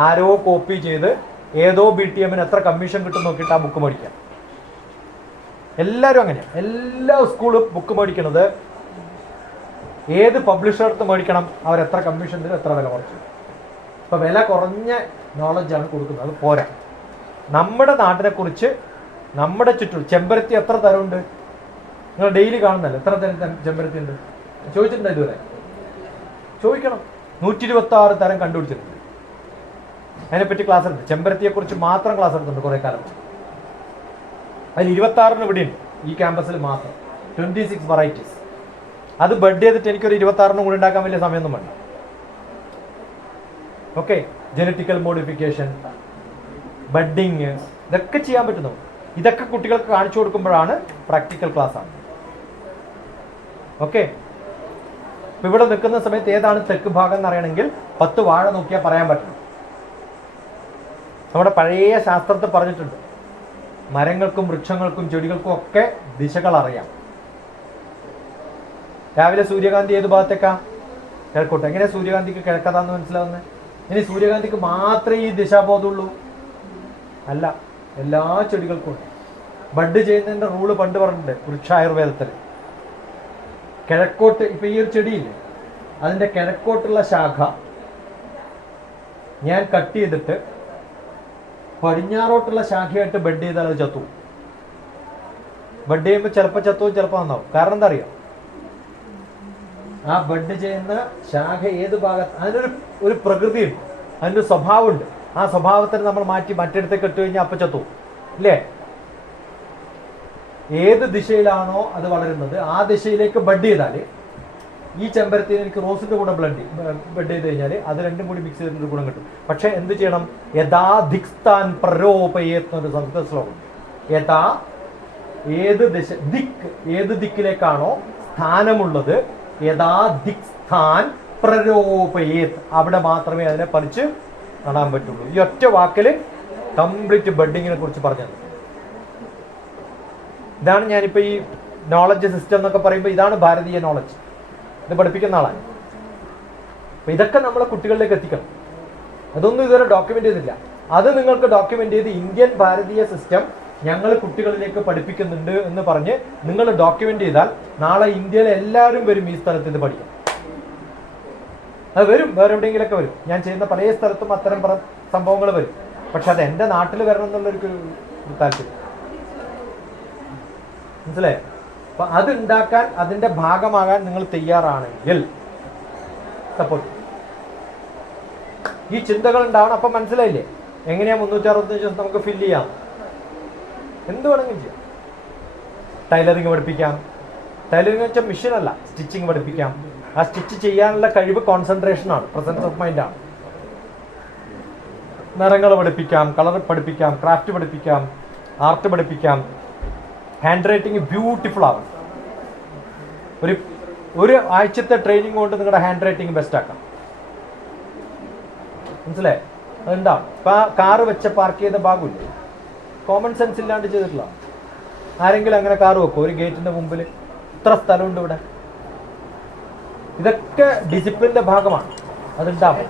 ആരോ കോപ്പി ചെയ്ത്, ഏതോ BTM എത്ര കമ്മീഷൻ കിട്ടും നോക്കിയിട്ട് ആ ബുക്ക് മേടിക്കാം. എല്ലാവരും അങ്ങനെയാണ്. എല്ലാ സ്കൂളും ബുക്ക് മേടിക്കണത് ഏത് പബ്ലിഷർക്ക് മേടിക്കണം, അവരെത്ര കമ്മീഷൻ തരും, എത്ര വില കുറച്ചു. ഇപ്പോൾ വില കുറഞ്ഞ നോളജാണ് കൊടുക്കുന്നത്, അത് പോരാ. നമ്മുടെ നാട്ടിനെക്കുറിച്ച് നമ്മുടെ ചുറ്റും ചെമ്പരത്തി എത്ര തരമുണ്ട് നിങ്ങൾ ഡെയിലി കാണുന്നല്ലോ, എത്ര തരം ചെമ്പരത്തി ഉണ്ട് ചോദിച്ചിട്ടുണ്ട് ഇതുവരെ? ചോദിക്കണം. 126 തരം കണ്ടുപിടിച്ചിട്ടുണ്ട്. അതിനെപ്പറ്റി ക്ലാസ് എടുത്ത് ചെമ്പരത്തിയെക്കുറിച്ച് മാത്രം ക്ലാസ് എടുത്തിട്ടുണ്ട് കുറേ കാലം. അതിൽ 26 ഇവിടെയുണ്ട് ഈ ക്യാമ്പസിൽ മാത്രം, 26 വെറൈറ്റീസ്. അത് ബഡ് ചെയ്തിട്ട് എനിക്കൊരു 26 കൂടി ഉണ്ടാക്കാൻ വലിയ സമയമൊന്നും വേണ്ട. ഓക്കെ, ജനറ്റിക്കൽ മോഡിഫിക്കേഷൻ, ബഡ്ഡിങ്, ഇതൊക്കെ ചെയ്യാൻ പറ്റുന്നു. ഇതൊക്കെ കുട്ടികൾക്ക് കാണിച്ചു കൊടുക്കുമ്പോഴാണ് പ്രാക്ടിക്കൽ ക്ലാസ് ആണ്. ഓക്കെ, ഇവിടെ നിൽക്കുന്ന സമയത്ത് ഏതാണ് തെക്ക് ഭാഗം എന്ന് അറിയണമെങ്കിൽ 10 വാഴ നോക്കിയാൽ പറയാൻ പറ്റണം. നമ്മുടെ പഴയ ശാസ്ത്രത്തിൽ പറഞ്ഞിട്ടുണ്ട്, മരങ്ങൾക്കും വൃക്ഷങ്ങൾക്കും ചെടികൾക്കും ഒക്കെ ദിശകൾ അറിയാം. രാവിലെ സൂര്യകാന്തി ഏത് ഭാഗത്തേക്കാ? കിഴക്കോട്ട്. എങ്ങനെ സൂര്യകാന്തിക്ക് കിഴക്കതാന്ന് മനസ്സിലാവുന്നത്? ഇനി സൂര്യകാന്തിക്ക് മാത്രമേ ഈ ദിശാബോധമുള്ളൂ? അല്ല, എല്ലാ ചെടികൾക്കും ഉണ്ട്. ബഡ് ചെയ്യുന്നതിൻ്റെ റൂള് പണ്ട് പറഞ്ഞിട്ടുണ്ട് വൃക്ഷായുർവേദത്തിൽ. കിഴക്കോട്ട്, ഇപ്പം ഈ ഒരു ചെടിയില്ലേ, അതിൻ്റെ കിഴക്കോട്ടുള്ള ശാഖ ഞാൻ കട്ട് ചെയ്തിട്ട് പടിഞ്ഞാറോട്ടുള്ള ശാഖയായിട്ട് ബഡ് ചെയ്താൽ അത് ചത്തു. ബഡ് ചെയ്യുമ്പോൾ ചിലപ്പോൾ ചത്തുവും ചിലപ്പോൾ നന്നാവും. കാരണം എന്താ അറിയാം? ആ ബഡ് ചെയ്യുന്ന ശാഖ ഏത് ഭാഗത്ത്, അതിനൊരു പ്രകൃതിയുണ്ട്, അതിൻ്റെ സ്വഭാവമുണ്ട്. ആ സ്വഭാവത്തിന് നമ്മൾ മാറ്റി മറ്റിടത്തേക്ക് ഇട്ട് കഴിഞ്ഞാൽ അപ്പം ചത്തു ഇല്ലേ? ഏത് ദിശയിലാണോ അത് വളരുന്നത് ആ ദിശയിലേക്ക് ബഡ് ചെയ്താൽ, ഈ ചെമ്പരത്തിന് എനിക്ക് റോസിന്റെ കൂടെ ബഡ് ചെയ്ത് കഴിഞ്ഞാൽ അത് രണ്ടും കൂടി മിക്സ് ചെയ്തിട്ട് ഗുണം കിട്ടും. പക്ഷെ എന്ത് ചെയ്യണം? യഥാ ദിക്സ്ഥാൻ പ്രരോപയേത് എന്നൊരു സംസ്കൃത ശ്ലോകം. യഥാ, ഏത് ദിശ, ദിക്ക് ഏത് ദിക്കിലേക്കാണോ സ്ഥാനമുള്ളത്, യഥാ ദിക്സ്ഥാൻ പ്രരോപയേത്, അവിടെ മാത്രമേ അതിനെ പറിച്ച് നടാൻ പറ്റുള്ളൂ. ഈ ഒറ്റ വാക്കിൽ കംപ്ലീറ്റ് ബഡ്ഡിങ്ങിനെ കുറിച്ച് പറഞ്ഞത്. ഇതാണ് ഞാനിപ്പോൾ ഈ നോളജ് സിസ്റ്റം എന്നൊക്കെ പറയുമ്പോൾ ഇതാണ് ഭാരതീയ നോളജ്. ഇത് പഠിപ്പിക്കുന്ന ആളാണ്. അപ്പം ഇതൊക്കെ നമ്മളെ കുട്ടികളിലേക്ക് എത്തിക്കണം. അതൊന്നും ഇതുവരെ ഡോക്യുമെന്റ് ചെയ്തില്ല. അത് നിങ്ങൾക്ക് ഡോക്യുമെന്റ് ചെയ്ത് ഇന്ത്യൻ ഭാരതീയ സിസ്റ്റം ഞങ്ങൾ കുട്ടികളിലേക്ക് പഠിപ്പിക്കുന്നുണ്ട് എന്ന് പറഞ്ഞ് നിങ്ങൾ ഡോക്യുമെന്റ് ചെയ്താൽ നാളെ ഇന്ത്യയിലെ എല്ലാവരും വരും ഈ സ്ഥലത്ത് ഇത് പഠിക്കാം. അത് വരും, വേറെ എവിടെയെങ്കിലൊക്കെ വരും. ഞാൻ ചെയ്യുന്ന പല സ്ഥലത്തും അത്തരം സംഭവങ്ങൾ വരും. പക്ഷെ അത് എൻ്റെ നാട്ടിൽ വരണം എന്നുള്ളൊരു താല്പര്യം, മനസ്സിലായോ? അപ്പൊ അത് ഉണ്ടാക്കാൻ, അതിന്റെ ഭാഗമാകാൻ നിങ്ങൾ തയ്യാറാണെങ്കിൽ സപ്പോർട്ട്. ഈ ചിന്തകൾ ഉണ്ടാവണം. അപ്പൊ മനസ്സിലായില്ലേ എങ്ങനെയാ 365 ദിവസം നമുക്ക് ഫില്ല് ചെയ്യാം? എന്ത് വേണമെങ്കിലും ചെയ്യാം. ടൈലറിങ് പഠിപ്പിക്കാം. ടൈലറിങ് വെച്ചാൽ മിഷൻ അല്ല, സ്റ്റിച്ചിങ് പഠിപ്പിക്കാം. ആ സ്റ്റിച്ച് ചെയ്യാനുള്ള കഴിവ് കോൺസെൻട്രേഷൻ ആണ്, പ്രസൻസ് ഓഫ് മൈൻഡ് ആണ്. നിറങ്ങൾ പഠിപ്പിക്കാം, കളർ പഠിപ്പിക്കാം, ക്രാഫ്റ്റ് പഠിപ്പിക്കാം, ആർട്ട് പഠിപ്പിക്കാം. ഹാൻഡ് റൈറ്റിംഗ് ബ്യൂട്ടിഫുൾ ആവും. ഒരു ആഴ്ചത്തെ ട്രെയിനിങ് കൊണ്ട് നിങ്ങളുടെ ഹാൻഡ് റൈറ്റിംഗ് ബെസ്റ്റ് ആക്കാം. മനസ്സിലായി? അതുണ്ടാവും. ഇപ്പം ആ കാറ് വെച്ച പാർക്ക് ചെയ്ത ഭാഗമില്ല, കോമൺ സെൻസ് ഇല്ലാണ്ട് ചെയ്തിട്ടില്ല. ആരെങ്കിലും അങ്ങനെ കാറ് വെക്കും ഒരു ഗേറ്റിന്റെ മുമ്പിൽ? ഇത്ര സ്ഥലമുണ്ട് ഇവിടെ. ഇതൊക്കെ ഡിസിപ്ലിന്റെ ഭാഗമാണ്, അതുണ്ടാവും.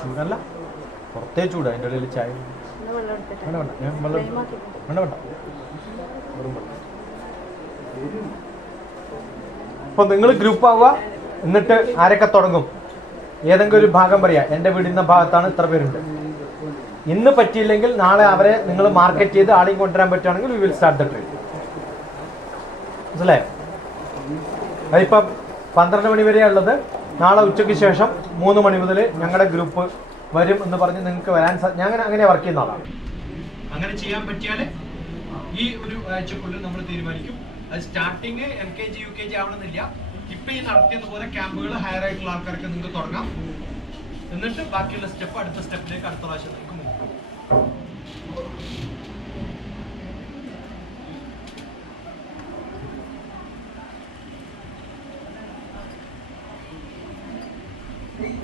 ചൂടല്ല, പുറത്തേ ചൂട്. അതിൻ്റെ ഇടയിൽ ചായ വേണ്ട വേണ്ട, ഞാൻ വെള്ളം വേണ്ട വേണ്ട. അപ്പൊ നിങ്ങൾ ഗ്രൂപ്പ് ആവുക, എന്നിട്ട് ആരൊക്കെ തുടങ്ങും, ഏതെങ്കിലും ഒരു ഭാഗം പറയാ, എൻ്റെ വീടിന്ന ഭാഗത്താണ് ഇത്ര പേരുണ്ട്. ഇന്ന് പറ്റിയില്ലെങ്കിൽ നാളെ അവരെ നിങ്ങൾ മാർക്കറ്റ് ചെയ്ത് ആളെയും കൊണ്ടുവരാൻ പറ്റുകയാണെങ്കിൽ we will start the train. മനസ്സിലായോ? അതിപ്പം 12 മണി വരെയാണ് ഉള്ളത്. നാളെ ഉച്ചയ്ക്ക് ശേഷം 3 മണി മുതൽ ഞങ്ങളുടെ ഗ്രൂപ്പ് വരും എന്ന് പറഞ്ഞ് നിങ്ങൾക്ക് വരാൻ ഞാൻ അങ്ങനെ വർക്ക് ചെയ്യുന്ന ആളാണ്. അങ്ങനെ ചെയ്യാൻ പറ്റിയാൽ ഈ ഒരു ആഴ്ചക്കുള്ളിൽ നമ്മൾ തീരുമാനിക്കും. അത് സ്റ്റാർട്ടിങ് LKG UKG ആവണമെന്നില്ല. ഇപ്പം ഈ നടത്തിയതുപോലെ ക്യാമ്പുകൾ ഹയർ ആയിട്ടുള്ള ആൾക്കാർക്ക് നിങ്ങൾക്ക് തുടങ്ങാം. എന്നിട്ട് ബാക്കിയുള്ള സ്റ്റെപ്പ് അടുത്ത സ്റ്റെപ്പിലേക്ക് അടുത്ത പ്രാവശ്യം നിങ്ങൾക്ക് പോകും. ഓക്കെ.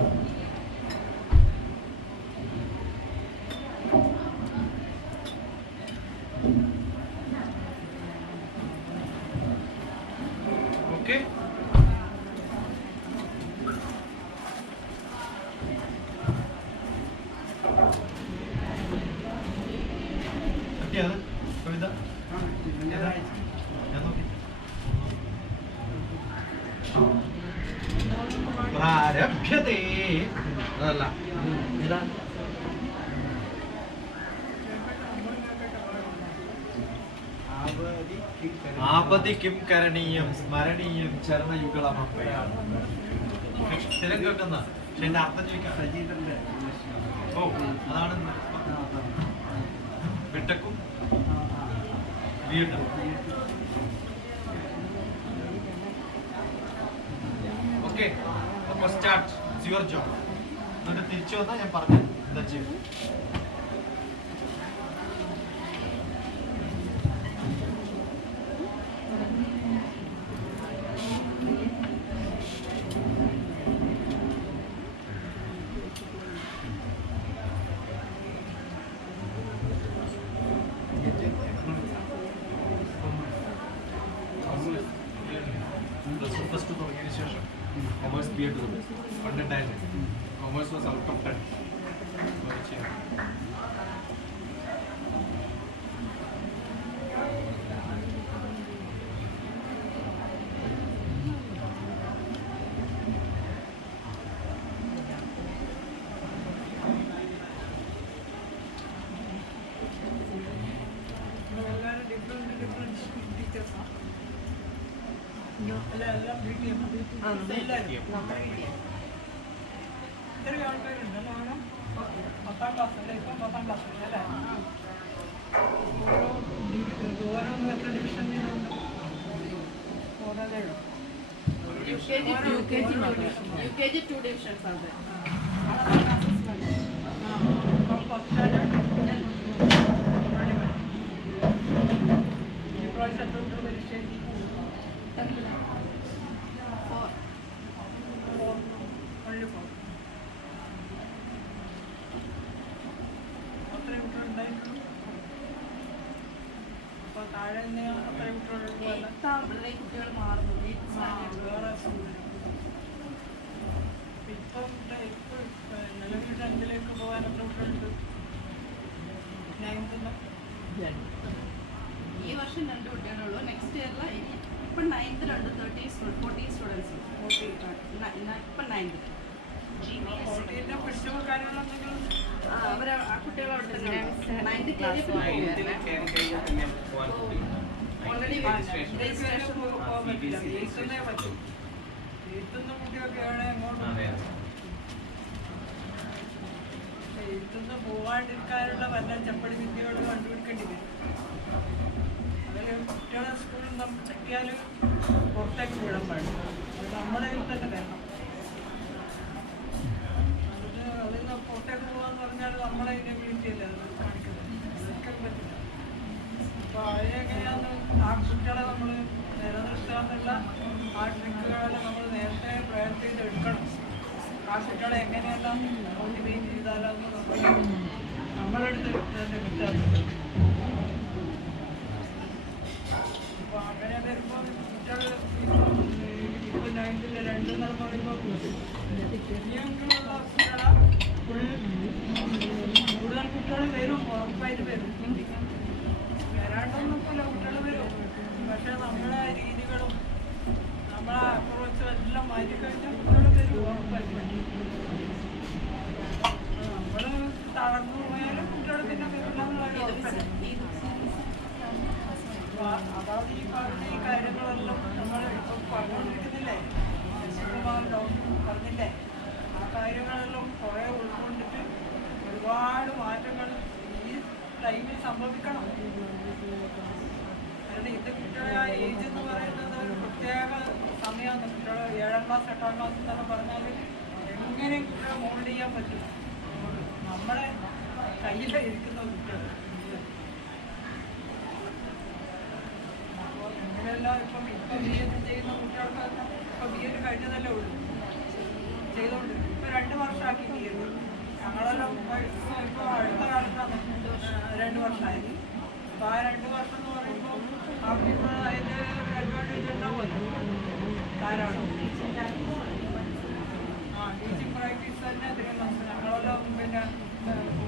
കവിത ഞാൻ നോക്കി. പ്രാരഭ്യതേ അതല്ല ഇതാ ആപതി കിം കരണീയം സ്മരണീയം ചരണയുഗളമപ്പയാണ്. സ്ഥിരം കേൾക്കുന്ന പക്ഷെ എന്റെ അർത്ഥം ചോദിക്കാം. ഓ അതാണ് വിട്ടക്കും വീണ്ടും. ഓക്കെ, അപ്പൊ സ്റ്റാർട്ട് യുവർ ജോബ്. എന്നിട്ട് തിരിച്ചു വന്നാൽ ഞാൻ പറഞ്ഞു എന്താ ചെയ്യും. ഫസ്റ്റ് തുടങ്ങിയതിന് ശേഷം കൊമേഴ്സ് ബി എഡ് പണ്ടുണ്ടായിരുന്നു. Commerce was out of touch. UKG 2 divisions are there. കുട്ടികൾ മാറുന്നു. നിലവിൽ 10ലേക്ക് പോകാൻ എത്ര കുട്ടികളുണ്ട്? ഈ വർഷം 2 കുട്ടികളുള്ളൂ. നെക്സ്റ്റ് ഇയറിൽ ഇപ്പം 9th 40 സ്റ്റുഡൻസ്. ഇപ്പം 9th അവരെ ആ കുട്ടികളോട് തന്നെ 9th ഓൾറെഡി രജിസ്ട്രേഷൻ പോകാൻ പറ്റില്ല. എഴുത്തുന്നേ പറ്റും. എഴുത്തുന്ന കുട്ടികൾക്കാണ് എങ്ങോട്ട് എഴുത്തുന്ന പോകാണ്ടിരിക്കാനുള്ള വല്ല ചപ്പടി വിദ്യകൾ കണ്ടുപിടിക്കേണ്ടി വരും. അതിൽ കുട്ടികളെ സ്കൂളിൽ നമുക്ക് ചെക്കിയാൽ പുറത്തേക്ക് വിടാൻ പാടില്ല. അത് നമ്മുടെ കയ്യിൽ തന്നെ വേണം. അതിൽ നിന്ന് പുറത്തേക്ക് പോകാന്ന് പറഞ്ഞാൽ നമ്മളെ ഇനബിലിറ്റി അല്ല അത് കാണിക്കുന്നത്. അതൊരിക്കലും പറ്റില്ല. അപ്പോൾ അതിനെങ്ങനെയാന്ന് ആ കുട്ടികളെ നമ്മൾ നിലനിർത്താന്നുള്ള ആ ട്രിക്കുകളെ നമ്മൾ നേരത്തെ പ്രയത്നം ചെയ്ത് എടുക്കണം. ആ കുട്ടികളെ എങ്ങനെയെല്ലാം മോട്ടിവേറ്റ് ചെയ്താലെന്ന് നമ്മളെടുത്ത് തന്നെ വ്യത്യാസം. അപ്പോൾ അങ്ങനെ വരുമ്പോൾ കുട്ടികൾ ഇപ്പോൾ 9th 2 എന്ന് പറയുമ്പോൾ ഇനിയുള്ള കുട്ടികളെ കൂടുതൽ കുട്ടികൾ വരും, ഉറപ്പായിട്ട് വരും. വരാണ്ടൊന്നും പോലെ കുട്ടികൾ വരും. പക്ഷെ നമ്മളെ രീതികളും നമ്മളെ അപ്രോച്ചും എല്ലാം മാറ്റിക്കഴിഞ്ഞാൽ കുട്ടികൾ വരും, ഉറപ്പായിട്ട്. നമ്മൾ തളർന്നു പോയാലും കുട്ടികൾ പിന്നെ വരില്ലെന്നുള്ളൊരു ഉറപ്പല്ല. അതായത് ഈ പറഞ്ഞ ഈ കാര്യങ്ങളെല്ലാം നമ്മൾ ഇപ്പം പറഞ്ഞുകൊണ്ടിരിക്കുന്നില്ലേ, പറഞ്ഞില്ലേ, ആ കാര്യങ്ങളെല്ലാം കുറേ ഉൾക്കൊണ്ടിട്ട് ഒരുപാട് മാറ്റങ്ങൾ ഈ ടൈമിൽ സംഭവിക്കണം. കാരണം ഇത് കുട്ടികളെ ആ ഏജ് എന്ന് പറയുന്നത് ഒരു പ്രത്യേക സമയമാണ്. കുട്ടികളെ 7ാം ക്ലാസ് 8ാം ക്ലാസ് എന്നൊക്കെ പറഞ്ഞാൽ എങ്ങനെ കുട്ടികളെ മോൾഡ് ചെയ്യാൻ പറ്റും? നമ്മളെ കയ്യിൽ ഇരിക്കുന്ന കുട്ടികൾ. അപ്പോൾ ഇങ്ങനെയല്ല ഇപ്പം ബി എഡ് ചെയ്യുന്ന കുട്ടികൾക്ക് ഇപ്പം ബി എഡ് കഴിഞ്ഞതല്ലേ ഉള്ളൂ ചെയ്തുകൊണ്ട്. ഇപ്പം ചെയ്യരുത്. ഞങ്ങളെല്ലാം ഇപ്പോൾ അടുത്ത കാലത്താണ് 2 വർഷമായി. അപ്പോൾ ആ 2 വർഷം എന്ന് പറയുമ്പോൾ അവർക്ക് അതിൻ്റെ അഡ്വാൻറ്റേജ് ഉണ്ടാവുമല്ലോ ധാരാളം. ടീച്ചിങ് പ്രാക്ടീസ് തന്നെ അധികം മാസം ഞങ്ങളെല്ലാം പിന്നെ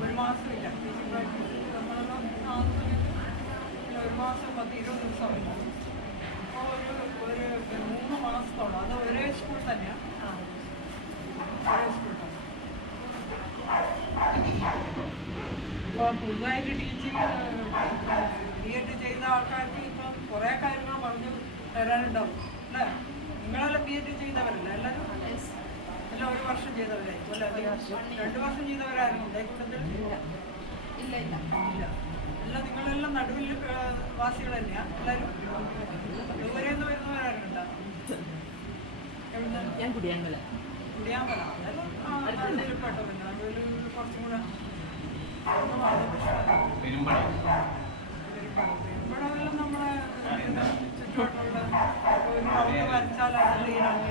1 മാസമില്ല ടീച്ചിങ് പ്രാക്ടീസ്. നമ്മളെല്ലാം ആ സമയത്ത് 1 മാസം 10-20 ദിവസം ഉണ്ടാവും. അപ്പോൾ ഒരു 3 മാസത്തോളം അത് ഒരേ സ്കൂൾ തന്നെയാണ്. ഒരേ സ്കൂൾ തന്നെ. ഇപ്പോൾ പുതുതായിട്ട് ടീച്ചിങ് B.Ed ചെയ്ത ആൾക്കാർക്ക് ഇപ്പം കുറേ കാര്യങ്ങൾ പറഞ്ഞു തരാനുണ്ടാവും അല്ലേ? നിങ്ങളെല്ലാം B.Ed ചെയ്തവരല്ലേ എല്ലാവരും? എല്ലാം 1 വർഷം ചെയ്തവരായിരിക്കും അല്ലേ? 2 വർഷം ചെയ്തവരായിരുന്നു ഇതേ കൂട്ടത്തിൽ? ഇല്ല. എല്ലാം നിങ്ങളെല്ലാം നടുവിൽ വാസികൾ തന്നെയാണ് എല്ലാവരും? ദൂരെന്ന് വരുന്നവരാരുണ്ട? ഞാൻ കുടിയാൻമല. അതെല്ലാം നടുവിൽ പെട്ടോ. പിന്നെ നടുവിൽ കുറച്ചും കൂടെ പെരുമ്പടമെല്ലാം നമ്മുടെ ചുറ്റുവട്ടമുള്ള ഒരു റൗണ്ട് വരച്ചാൽ അത് ക്ലീനാണ്.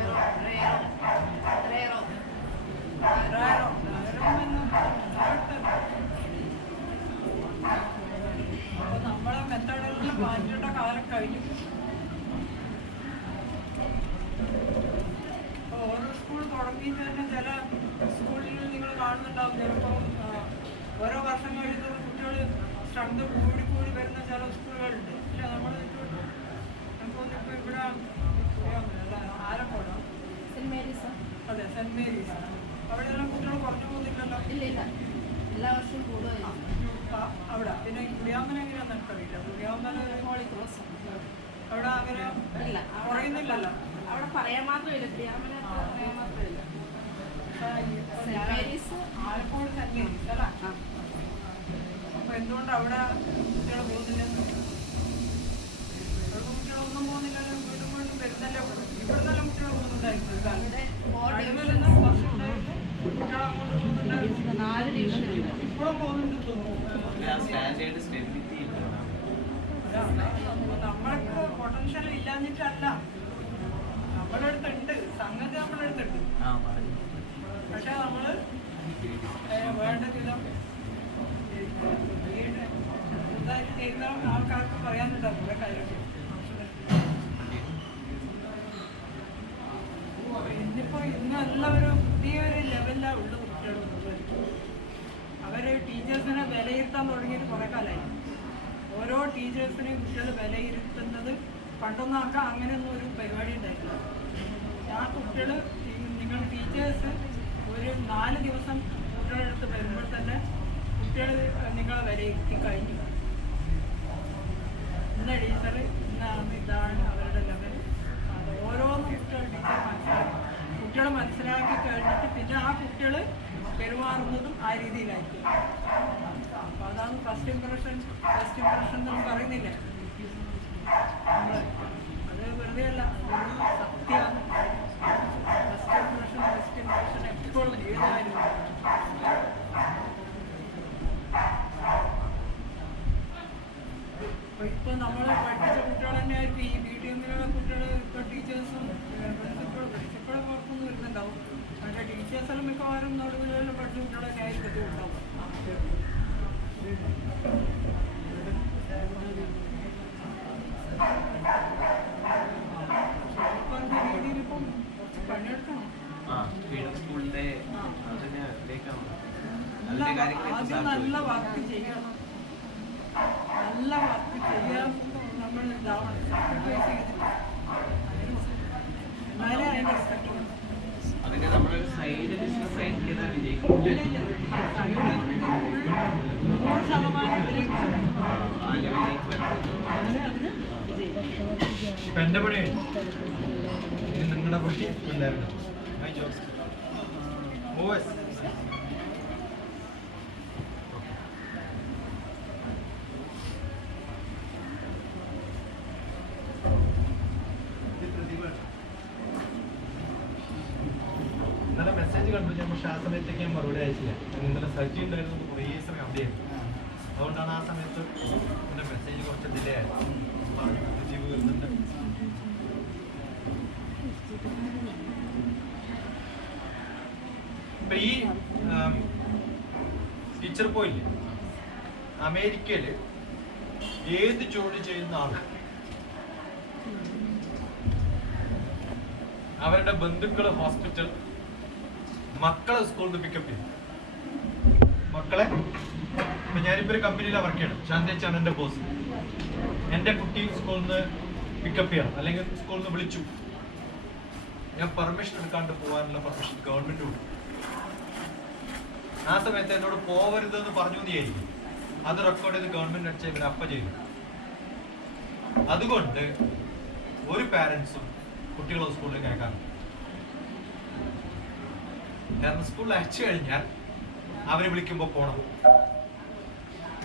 അപ്പോൾ നമ്മളെ മെത്തേഡുകളിൽ മാറ്റേണ്ട കാലം കഴിഞ്ഞു. ഇപ്പോൾ ഓരോ സ്കൂൾ തുടങ്ങിയിട്ട് തന്നെ ചില സ്കൂളിൽ നിങ്ങൾ കാണുന്നുണ്ടാവും ചിലപ്പോൾ ഓരോ വർഷം കഴിയുന്നത് കുട്ടികൾ സ്ട്രെങ്ത് കൂടി വരുന്ന ചില സ്കൂളുകളുണ്ട്. ഇല്ല നമ്മുടെ ചുറ്റുവട്ടം നമുക്കൊന്നും ഇപ്പോൾ ഇവിടെ ആലക്കോട സെന്റ് മേരീസ്. അതെ, സെന്റ് മേരീസ്. അവിടെയെല്ലാം കുട്ടികൾ കുറഞ്ഞു പോകുന്നില്ലല്ലോ? ഇല്ല, എല്ലാ വർഷവും കൂടുതലായിരിക്കും അവിടെ. പിന്നെ കുടിയാമ്പല എങ്ങനെയാണെന്ന് എനിക്കറിയില്ല. കുടിയാമ്പല ഹോളി ക്രോസ് അവിടെ അങ്ങനെ ഇല്ല, കുറയുന്നില്ലല്ലോ. അവിടെ പറയാൻ മാത്രമില്ല. കുടിയാമ്പല പറയാൻ മാത്രമില്ല. Saint Mary's Alakode Saint Mary's അല്ല. അപ്പോൾ എന്തുകൊണ്ട് അവിടെ കുട്ടികൾ പോകുന്നില്ല? അവിടെ കുട്ടികളൊന്നും പോകുന്നില്ലല്ലോ. വീണ്ടും വരുന്നല്ലേ ഉള്ളൂ. ഇവിടെ നല്ല കുട്ടികൾ പോകുന്നുണ്ടായിരുന്നു. കുട്ടികൾ അങ്ങോട്ട് പോകുന്നുണ്ടായിരുന്നു. 4 ഡിവിഷനുണ്ട്. ഇപ്പോഴും പോകുന്നുണ്ട് തോന്നുന്നു. നമ്മൾക്ക് പൊട്ടൻഷ്യൽ ഇല്ലാഞ്ഞിട്ടല്ല, നമ്മുടെ അടുത്തുണ്ട് സംഗതി, നമ്മുടെ അടുത്തുണ്ട്. പക്ഷെ നമ്മൾ വേണ്ട വിധം പുതുതായിട്ട് ചെയ്യുന്ന ആൾക്കാർക്ക് പറയാനുണ്ടാവും കുറെ കാര്യങ്ങൾ. ഇന്ന് എല്ലാവരും പുതിയൊരു ലെവലിലാണ് ഉള്ള കുട്ടികൾ. അവർ ടീച്ചേഴ്സിനെ വിലയിരുത്താൻ തുടങ്ങിയിട്ട് കുറേ കാലമായി. ഓരോ ടീച്ചേഴ്സിനെയും കുട്ടികൾ വിലയിരുത്തുന്നത് പണ്ടൊന്നും അങ്ങനെയൊന്നും ഒരു പരിപാടി ഉണ്ടായിട്ടില്ല. ആ കുട്ടികൾ നിങ്ങൾ ടീച്ചേഴ്സ് ഒരു 4 ദിവസം കുട്ടികളുടെ അടുത്ത് വരുമ്പോൾ തന്നെ കുട്ടികൾ നിങ്ങളെ വിലയിരുത്തി കഴിഞ്ഞു. ഇന്ന ടീച്ചർ ഇതാണ് അവരുടെ ലെവൽ. അത് ഓരോന്നും കുട്ടികൾ മനസ്സിലാക്കി കഴിഞ്ഞിട്ട് പിന്നെ ആ കുട്ടികൾ പെരുമാറുന്നതും ആ രീതിയിലായിരിക്കും. അപ്പോൾ അതാണ് ഫസ്റ്റ് ഇംപ്രഷൻ എന്ന് പറയുന്നില്ലേ നമ്മൾ. അത് വെറുതെ അല്ല, സത്യമാണ്. ഫസ്റ്റ് ഇംപ്രഷൻ എപ്പോഴും ഏതായാലും. അപ്പോൾ ഇപ്പോൾ നമ്മൾ പഠിപ്പിച്ച കുട്ടികൾ തന്നെയായിരിക്കും ഈ BTMലുള്ള കുട്ടികൾ. ഇപ്പോൾ ടീച്ചേഴ്സും പ്രിൻസിപ്പളും പുറത്തുനിന്ന് വരുന്നുണ്ടാവും. പക്ഷേ ടീച്ചേഴ്സെല്ലാം മിക്കവാറും നടുവിലെല്ലാം പഠിച്ച കുട്ടികൾ തന്നെയായിരിക്കും ഇത് ഉണ്ടാവും. ഇപ്പോഴത്തെ രീതിയിൽ ഇപ്പം കുറച്ച് പണിയെടുക്കണം. ആദ്യം നല്ല വർക്ക് ചെയ്യണം. നല്ല വർക്ക് ചെയ്യാൻ നമ്മൾ ഇതാവണം, സാക്രിഫൈസ് ചെയ്തിട്ട്. എന്നാലേ അതിൻ്റെ റിസൾട്ട് വരും. അതിന്റെ നമ്മുടെ സൈഡ് ബിസിനസ് ആയിട്ട് വിജയിക്കും. 100% ഇപ്പം എൻ്റെ പണി നിങ്ങളുടെ കുട്ടി ഉണ്ടായിരുന്നു. ഇന്നലെ മെസ്സേജ് കണ്ടു ഞാൻ, പക്ഷെ ആ സമയത്തേക്ക് ഞാൻ മറുപടി അയച്ചില്ല. ഇന്നലെ സജ്ജി ഉണ്ടായിരുന്നത് കുറേ സമയം അവിടെ ആയിരുന്നു. അതുകൊണ്ടാണ് ആ സമയത്ത് എൻ്റെ മെസ്സേജ് കുറച്ച് ഡിലേ ആയത്. ജീവ് വരുന്നുണ്ട്. ഇപ്പൊ ഈ ടീച്ചർ പോയില്ലേ, അമേരിക്കയിൽ ഏത് ജോലി ചെയ്യുന്ന ആൾ അവരുടെ ബന്ധുക്കള് ഹോസ്പിറ്റൽ, മക്കളെ സ്കൂളിൽ നിന്ന് പിക്കപ്പ് ചെയ്യും. മക്കളെ ഇപ്പൊ ഞാനിപ്പോ ഒരു കമ്പനിയിലാണ് വർക്ക് ചെയ്യണം, ശാന്തേച്ചാണ് എൻ്റെ ബോസ്. എൻ്റെ കുട്ടി സ്കൂളിൽ നിന്ന് പിക്കപ്പ് ചെയ്യണം, അല്ലെങ്കിൽ സ്കൂളിൽ നിന്ന് വിളിച്ചു, ഞാൻ പെർമിഷൻ എടുക്കാണ്ട് പോകാനുള്ള പെർമിഷൻ ഗവൺമെന്റ് കൊടുക്കും. ആ സമയത്ത് എന്നോട് പോവരുതെന്ന് പറഞ്ഞു നീയായിരിക്കും, അത് റെക്കോർഡ് ചെയ്ത് ഗവൺമെന്റ് അടിച്ച ഇവർ അപ്പ ചെയ്യും. അതുകൊണ്ട് ഒരു പാരന്റ്സും കുട്ടികളെ സ്കൂളിലേക്ക് അയക്കാറുണ്ട്. കാരണം സ്കൂളിൽ അയച്ചു കഴിഞ്ഞാൽ അവരെ വിളിക്കുമ്പോൾ പോകണം,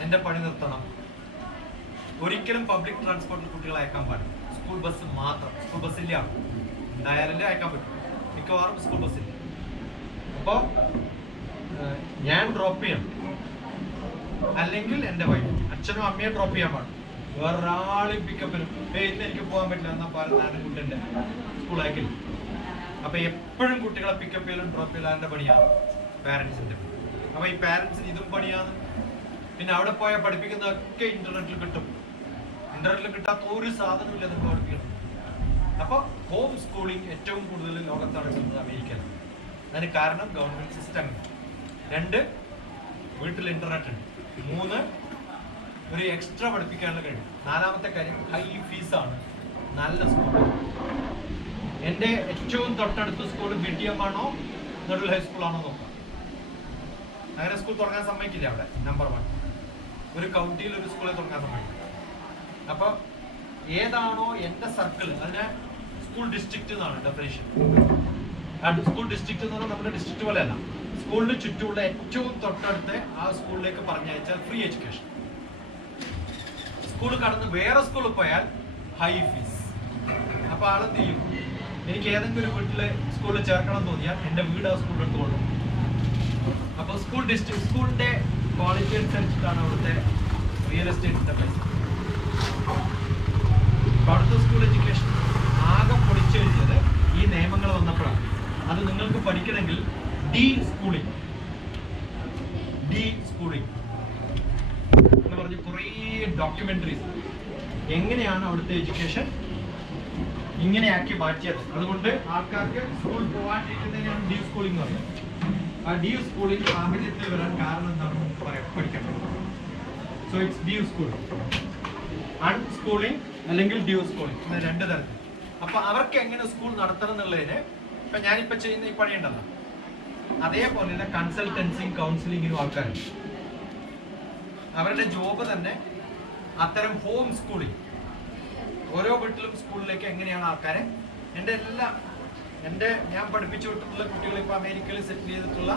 എന്റെ പണി നിർത്തണം. ഒരിക്കലും പബ്ലിക് ട്രാൻസ്പോർട്ടിൽ കുട്ടികളെ അയക്കാൻ പാടില്ല, സ്കൂൾ ബസ് മാത്രം. സ്കൂൾ ബസ്സില്ല, ഉണ്ടായാലല്ലേ അയക്കാൻ പറ്റും, മിക്കവാറും സ്കൂൾ ബസ്സില്ല. അപ്പോൾ ഞാൻ ഡ്രോപ്പ് ചെയ്യണം, അല്ലെങ്കിൽ എൻ്റെ വൈഫ്, അച്ഛനും അമ്മയെ ഡ്രോപ്പ് ചെയ്യാൻ പാടില്ല. വേറൊരാളും പിക്കപ്പിനും ഇന്ന് എനിക്ക് പോകാൻ പറ്റില്ല എന്നാൽ നാടൻ കുട്ടിൻ്റെ സ്കൂൾ അയക്കില്ല. അപ്പൊ എപ്പോഴും കുട്ടികളെ പിക്കപ്പ് ചെയ്യലും ഡ്രോപ്പ് ചെയ്യലും അതിന്റെ പണിയാണ് പാരന്റ്സിന്റെ. അപ്പൊ ഈ പാരന്റ്സിന് ഇതും പണിയാണ്. പിന്നെ അവിടെ പോയാൽ പഠിപ്പിക്കുന്നതൊക്കെ ഇന്റർനെറ്റിൽ കിട്ടും. ഇന്റർനെറ്റിൽ കിട്ടാത്ത ഒരു സാധനമില്ല നിങ്ങൾ പഠിപ്പിക്കണം. അപ്പൊ ഹോം സ്കൂളിംഗ് ഏറ്റവും കൂടുതൽ ലോകത്താണ് ചെയ്യുന്നത് അമേരിക്കയിലാണ്. അതിന് കാരണം ഗവൺമെന്റ് സിസ്റ്റം. 2, വീട്ടിൽ ഇന്റർനെറ്റ് ഉണ്ട്. 3, ഒരു എക്സ്ട്രാ പഠിപ്പിക്കാനുള്ള കഴിയും. 4-മത്തെ കാര്യം ഹൈ ഫീസാണ് നല്ല സ്കൂൾ. എൻ്റെ ഏറ്റവും തൊട്ടടുത്ത സ്കൂൾ BTM ആണോ നെടുൽ ഹൈസ്കൂളാണോ നോക്കാം. അങ്ങനെ സ്കൂൾ തുടങ്ങാൻ സമ്മതിക്കില്ല അവിടെ. നമ്പർ 1, ഒരു കൗണ്ടിയിൽ ഒരു സ്കൂളിൽ തുടങ്ങാൻ സമ്മതിക്കില്ല. അപ്പൊ ഏതാണോ എൻ്റെ സർക്കിൾ, അതിനെ സ്കൂൾ ഡിസ്ട്രിക്റ്റ് എന്നാണ് ഡെഫിനേഷൻ. സ്കൂൾ ഡിസ്ട്രിക്റ്റ് എന്ന് പറഞ്ഞാൽ നമ്മുടെ ഡിസ്ട്രിക്റ്റ് പോലെ അല്ല, സ്കൂളിന് ചുറ്റുമുള്ള ഏറ്റവും തൊട്ടടുത്ത് ആ സ്കൂളിലേക്ക് പറഞ്ഞയച്ചാൽ ഫ്രീ എഡ്യൂക്കേഷൻ. സ്കൂൾ കടന്ന് വേറെ സ്കൂളിൽ പോയാൽ ഹൈ ഫീസ്. അപ്പൊ ആളെന്ത് ചെയ്യും, എനിക്ക് ഏതെങ്കിലും ഒരു വീട്ടില് സ്കൂളിൽ ചേർക്കണം തോന്നിയാൽ എൻ്റെ വീട് ആ സ്കൂളിൽ എടുത്തുകൊള്ളും. അപ്പൊ സ്കൂൾ ഡിസ്ട്രിക്ട്, സ്കൂളിന്റെ ക്വാളിറ്റി അനുസരിച്ചിട്ടാണ് അവിടുത്തെ റിയൽ എസ്റ്റേറ്റിന്റെ പൈസ. അപ്പൊ അവിടുത്തെ സ്കൂൾ എഡ്യൂക്കേഷൻ ആകെ പൊടിച്ചെഴുതിയത് ഈ നിയമങ്ങൾ വന്നപ്പോഴാണ്. അത് നിങ്ങൾക്ക് പഠിക്കണമെങ്കിൽ ഡി സ്കൂളിംഗ് എന്ന് പറഞ്ഞ് കുറേ ഡോക്യുമെന്ററീസ് എങ്ങനെയാണ് അവിടുത്തെ എഡ്യൂക്കേഷൻ ഇങ്ങനെയാക്കി മാറ്റിയത്. അതുകൊണ്ട് ആൾക്കാർക്ക് സ്കൂൾ പോകാണ്ടിരിക്കുന്നതിനാണ് ഡി സ്കൂളിംഗ് എന്ന് പറയുന്നത്. ആ ഡി സ്കൂളിംഗ് സാഹചര്യത്തിൽ വരാൻ കാരണം എന്താണെന്ന് പറയാം, പഠിക്കണം. സോ ഇറ്റ്സ് ഡി സ്കൂളിംഗ്, അൺസ്കൂളിംഗ് അല്ലെങ്കിൽ ഡ്യൂ സ്കൂളിംഗ് എന്ന 2 തരത്തിൽ. അപ്പൊ അവർക്ക് എങ്ങനെ സ്കൂൾ നടത്തണം എന്നുള്ളതിന് ഇപ്പൊ ഞാനിപ്പോ ചെയ്യുന്ന ഈ പണിയുണ്ടല്ലോ, അതേപോലെ തന്നെ കൺസൾട്ടൻസിയും കൗൺസിലിങ്ങിനും ആൾക്കാരുണ്ട്. അവരുടെ ജോബ് തന്നെ അത്തരം ഹോം സ്കൂളിംഗ്, ഓരോ വീട്ടിലും സ്കൂളിലേക്ക് എങ്ങനെയാണ് ആൾക്കാരെ, ഞാൻ പഠിപ്പിച്ചു വിട്ടിട്ടുള്ള കുട്ടികൾ ഇപ്പൊ അമേരിക്കയിൽ സെറ്റിൽ ചെയ്തിട്ടുള്ള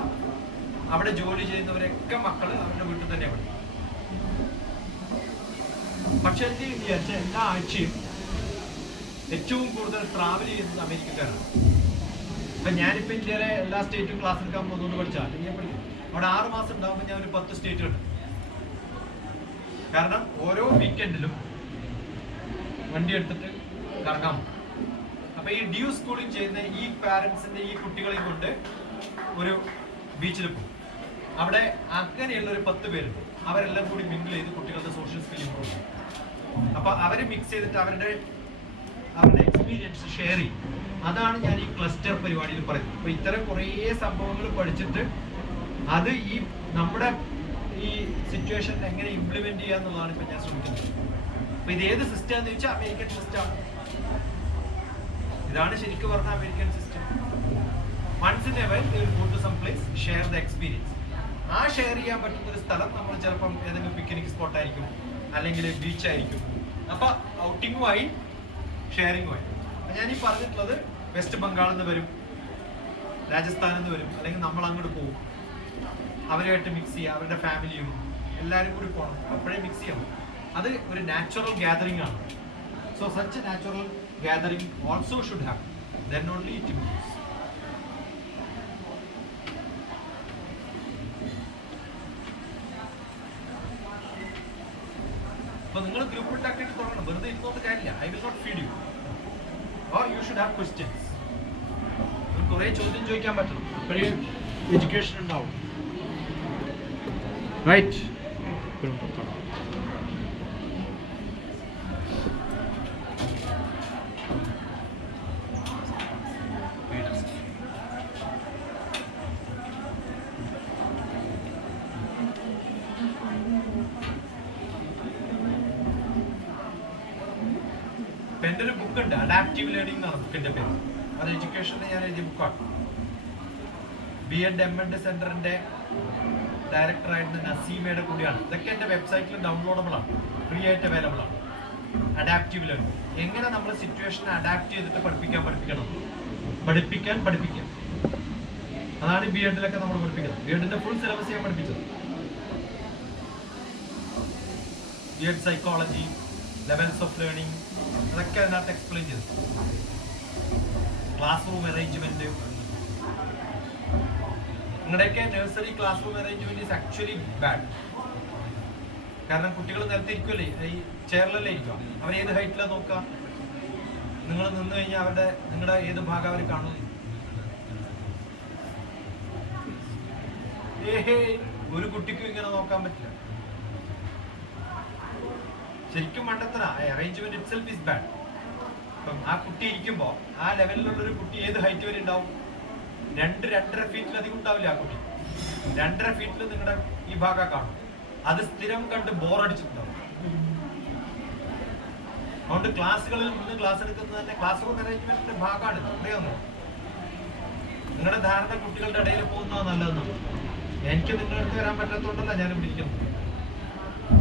അവിടെ ജോലി ചെയ്യുന്നവരൊക്കെ മക്കള് അവരുടെ വീട്ടിൽ തന്നെ പഠിക്കും. പക്ഷെ എന്ത് വിചാരിച്ചാൽ എല്ലാ ആഴ്ചയും ഏറ്റവും കൂടുതൽ ട്രാവൽ ചെയ്യുന്നത് അമേരിക്കക്കാരാണ്. ഇപ്പൊ ഞാനിപ്പോ ഇന്ത്യയിലെ എല്ലാ സ്റ്റേറ്റും ക്ലാസ് എടുക്കാൻ പോകുന്നു പഠിച്ചാൽ ഞാൻ പഠിക്കും. അവിടെ 6 മാസം ഉണ്ടാകുമ്പോൾ ഞാൻ ഒരു 10 സ്റ്റേറ്റ് കിട്ടും. കാരണം ഓരോ വീക്കെൻഡിലും വണ്ടി എടുത്തിട്ട് കറങ്ങാം. അപ്പൊ ഈ ഡ്യൂ സ്കൂളിംഗ് ചെയ്യുന്ന ഈ പാരന്റ്സിന്റെ ഈ കുട്ടികളെയും കൊണ്ട് ഒരു ബീച്ചിൽ പോകും. അവിടെ അങ്ങനെയുള്ള ഒരു 10 പേരുണ്ട്. അവരെല്ലാം കൂടി മിങ്കിൾ ചെയ്ത് കുട്ടികളുടെ സോഷ്യൽ സ്കിൽ ഇമ്പ്രൂവ് ചെയ്യും. അപ്പൊ അവര് മിക്സ് ചെയ്തിട്ട് അവരുടെ എക്സ്പീരിയൻസ് ഷെയർ ചെയ്യും. അതാണ് ഞാൻ ഈ ക്ലസ്റ്റർ പരിപാടിയിൽ പറയുന്നത്. അപ്പൊ ഇത്തരം കുറേ സംഭവങ്ങൾ പഠിച്ചിട്ട് അത് ഈ നമ്മുടെ ഈ സിറ്റുവേഷനിൽ എങ്ങനെ ഇംപ്ലിമെന്റ് ചെയ്യുക എന്നുള്ളതാണ് ഇപ്പൊ ഞാൻ ശ്രമിക്കുന്നത്. അപ്പൊ ഇത് ഏത് സിസ്റ്റം എന്ന് ചോദിച്ചാൽ അമേരിക്കൻ സിസ്റ്റമാണ്. ഇതാണ് ശരിക്കും പറഞ്ഞ American system. Once in a while they will go to some place, share the experience. ആ ഷെയർ ചെയ്യാൻ പറ്റുന്ന ഒരു സ്ഥലം നമ്മൾ ചിലപ്പം ഏതെങ്കിലും പിക്നിക് സ്പോട്ട് ആയിരിക്കും, അല്ലെങ്കിൽ ബീച്ച് ആയിരിക്കും. അപ്പൊ ഔട്ടിങ്ങുമായി ഷെയറിങ്ങുമായി. ഞാൻ ഈ പറഞ്ഞിട്ടുള്ളത് വെസ്റ്റ് ബംഗാളിൽ നിന്ന് വരും, രാജസ്ഥാനിൽ നിന്ന് വരും, അല്ലെങ്കിൽ നമ്മൾ അങ്ങോട്ട് പോകും, അവരുമായിട്ട് മിക്സ് ചെയ്യുക, അവരുടെ ഫാമിലിയും എല്ലാവരും കൂടി പോകണം, അപ്പോഴേ മിക്സ് ചെയ്യാം. അത് ഒരു നാച്ചുറൽ ഗാദറിംഗ് ആണ്. So such a natural gathering also should have, then only it improves. അപ്പൊ നിങ്ങൾ ഗ്രൂപ്പ് ഉണ്ടാക്കിയിട്ട് തുടങ്ങണം, വെറുതെ ഇരുന്നോണ്ട് കാര്യമില്ല. I will not feed you, or you should have questions. കുറെ ചോദ്യം ചോദിക്കാൻ പറ്റണം, അപ്പോഴേ എഡ്യൂക്കേഷൻ ഉണ്ടാവും. റൈറ്റ്. എൻ്റെ ഒരു ബുക്കുണ്ട്, അഡാപ്റ്റീവ് ലേണിംഗ് എന്നാണ് ബുക്കിന്റെ പേര്. അത് എഡ്യൂക്കേഷനിൽ ഞാൻ എഴുതിയ ബുക്കാണ്. B.Ed M.Ed സെന്ററിന്റെ ഡയറക്ടറായിരുന്ന നസീമയുടെ കൂടിയാണ്. ഇതൊക്കെ എൻ്റെ വെബ്സൈറ്റിൽ ഡൗൺലോഡബിൾ ആണ്, ഫ്രീ ആയിട്ട് അവൈലബിൾ ആണ്. അഡാപ്റ്റീവ് ലേണിംഗ്, എങ്ങനെ നമ്മൾ സിറ്റുവേഷനെ അഡാപ്റ്റ് ചെയ്തിട്ട് പഠിപ്പിക്കാം. അതാണ് B.Ed-ലൊക്കെ നമ്മൾ പഠിപ്പിക്കുന്നത്. B.Ed-ന്റെ ഫുൾ സിലബസ് ഞാൻ പഠിപ്പിച്ചത്. B.Ed psychology, levels of learning, അതൊക്കെ അതിനകത്ത് എക്സ്പ്ലെയിൻ ചെയ്തു. ക്ലാസ് റൂം അറേഞ്ച്മെന്റ്, നിങ്ങളുടെയൊക്കെ nursery class room arrangement is actually bad. കാരണം കുട്ടികൾ നിലത്ത് ഇരിക്കുമല്ലേ, ഈ ചെയറിലല്ലേ ഇരിക്കുക. അവർ ഏത് ഹൈറ്റിലാണ് നോക്കുക? നിങ്ങൾ നിന്ന് കഴിഞ്ഞാൽ നിങ്ങളുടെ ഏത് ഭാഗം അവർ കാണും? ഒരു കുട്ടിക്കും ഇങ്ങനെ നോക്കാൻ പറ്റില്ല. ശരിക്കും മണ്ടത്തര. Arrangement itself is bad. അപ്പം ആ കുട്ടി ഇരിക്കുമ്പോൾ ആ ലെവലിലുള്ള ഒരു കുട്ടി ഏത് ഹൈറ്റ് വരെ ഉണ്ടാവും? 2-2.5 ഫീറ്റിലധികം ഉണ്ടാവില്ല ആ കുട്ടി. 2.5 ഫീറ്റിൽ നിങ്ങളുടെ ഈ ഭാഗം കാണും. അത് സ്ഥിരം കണ്ട് ബോറടിച്ചിട്ടുണ്ടാവും. അതുകൊണ്ട് ക്ലാസ്സുകളിൽ നിന്ന് ക്ലാസ് എടുക്കുന്നത് തന്നെ ക്ലാസ് റൂം അറേഞ്ച്മെന്റിന്റെ ഭാഗമാണ്. അറിയാവുന്നു, നിങ്ങളുടെ ധാരണ കുട്ടികളുടെ ഇടയിൽ പോകുന്നതാണ് നല്ലതെന്നാണ്. എനിക്ക് നിങ്ങളുടെ അടുത്ത് വരാൻ പറ്റാത്തതുകൊണ്ടല്ല ഞാൻ ഇവിടെ ഇരിക്കുന്നത്.